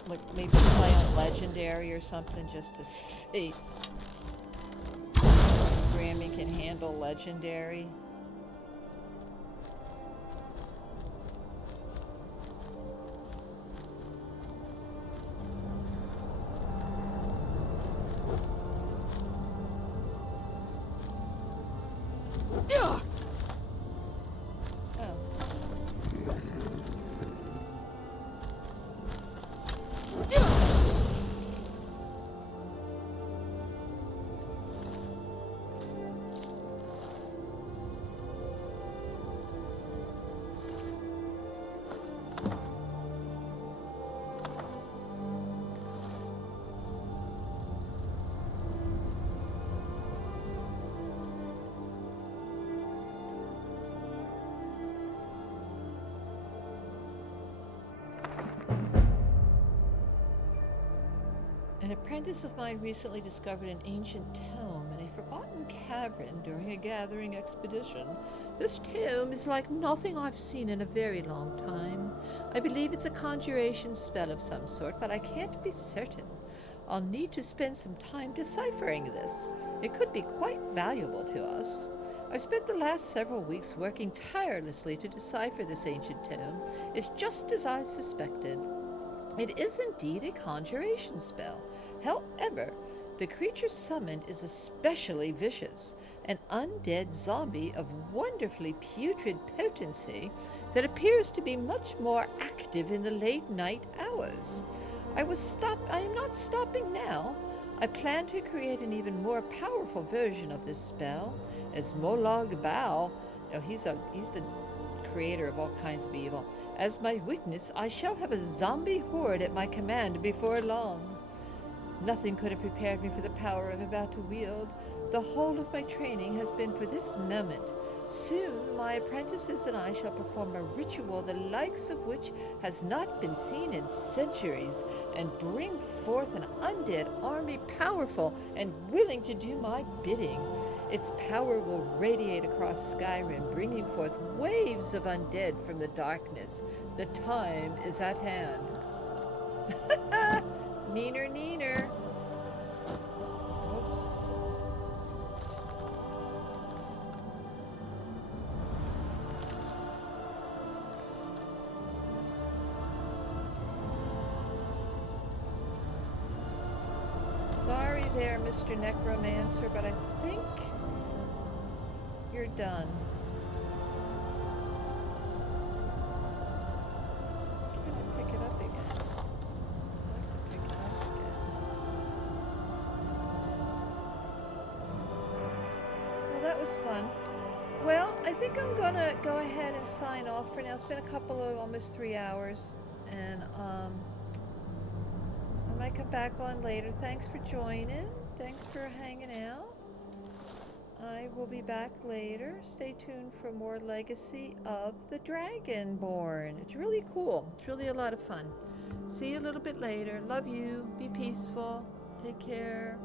Like maybe play on legendary or something just to see if Grammy can handle legendary. An apprentice of mine recently discovered an ancient tome in a forgotten cavern during a gathering expedition. This tome is like nothing I've seen in a very long time. I believe it's a conjuration spell of some sort, but I can't be certain. I'll need to spend some time deciphering this. It could be quite valuable to us. I've spent the last several weeks working tirelessly to decipher this ancient tome. It's just as I suspected. It is indeed a conjuration spell. However, the creature summoned is especially vicious, an undead zombie of wonderfully putrid potency that appears to be much more active in the late night hours. I am not stopping now. I plan to create an even more powerful version of this spell, as Molag Bal, he's the creator of all kinds of evil. As my witness, I shall have a zombie horde at my command before long. Nothing could have prepared me for the power I'm about to wield. The whole of my training has been for this moment. Soon my apprentices and I shall perform a ritual the likes of which has not been seen in centuries, and bring forth an undead army powerful and willing to do my bidding. Its power will radiate across Skyrim, bringing forth waves of undead from the darkness. The time is at hand. Neener, neener. Oops. Sorry there, Mr. Necromancer, but I think you're done. Can I pick it up again? Well, that was fun. Well, I think I'm gonna go ahead and sign off for now. It's been a couple of almost 3 hours, and I might come back on later. Thanks for joining. Thanks for hanging out. I will be back later. Stay tuned for more Legacy of the Dragonborn. It's really cool. It's really a lot of fun. See you a little bit later. Love you. Be peaceful. Take care.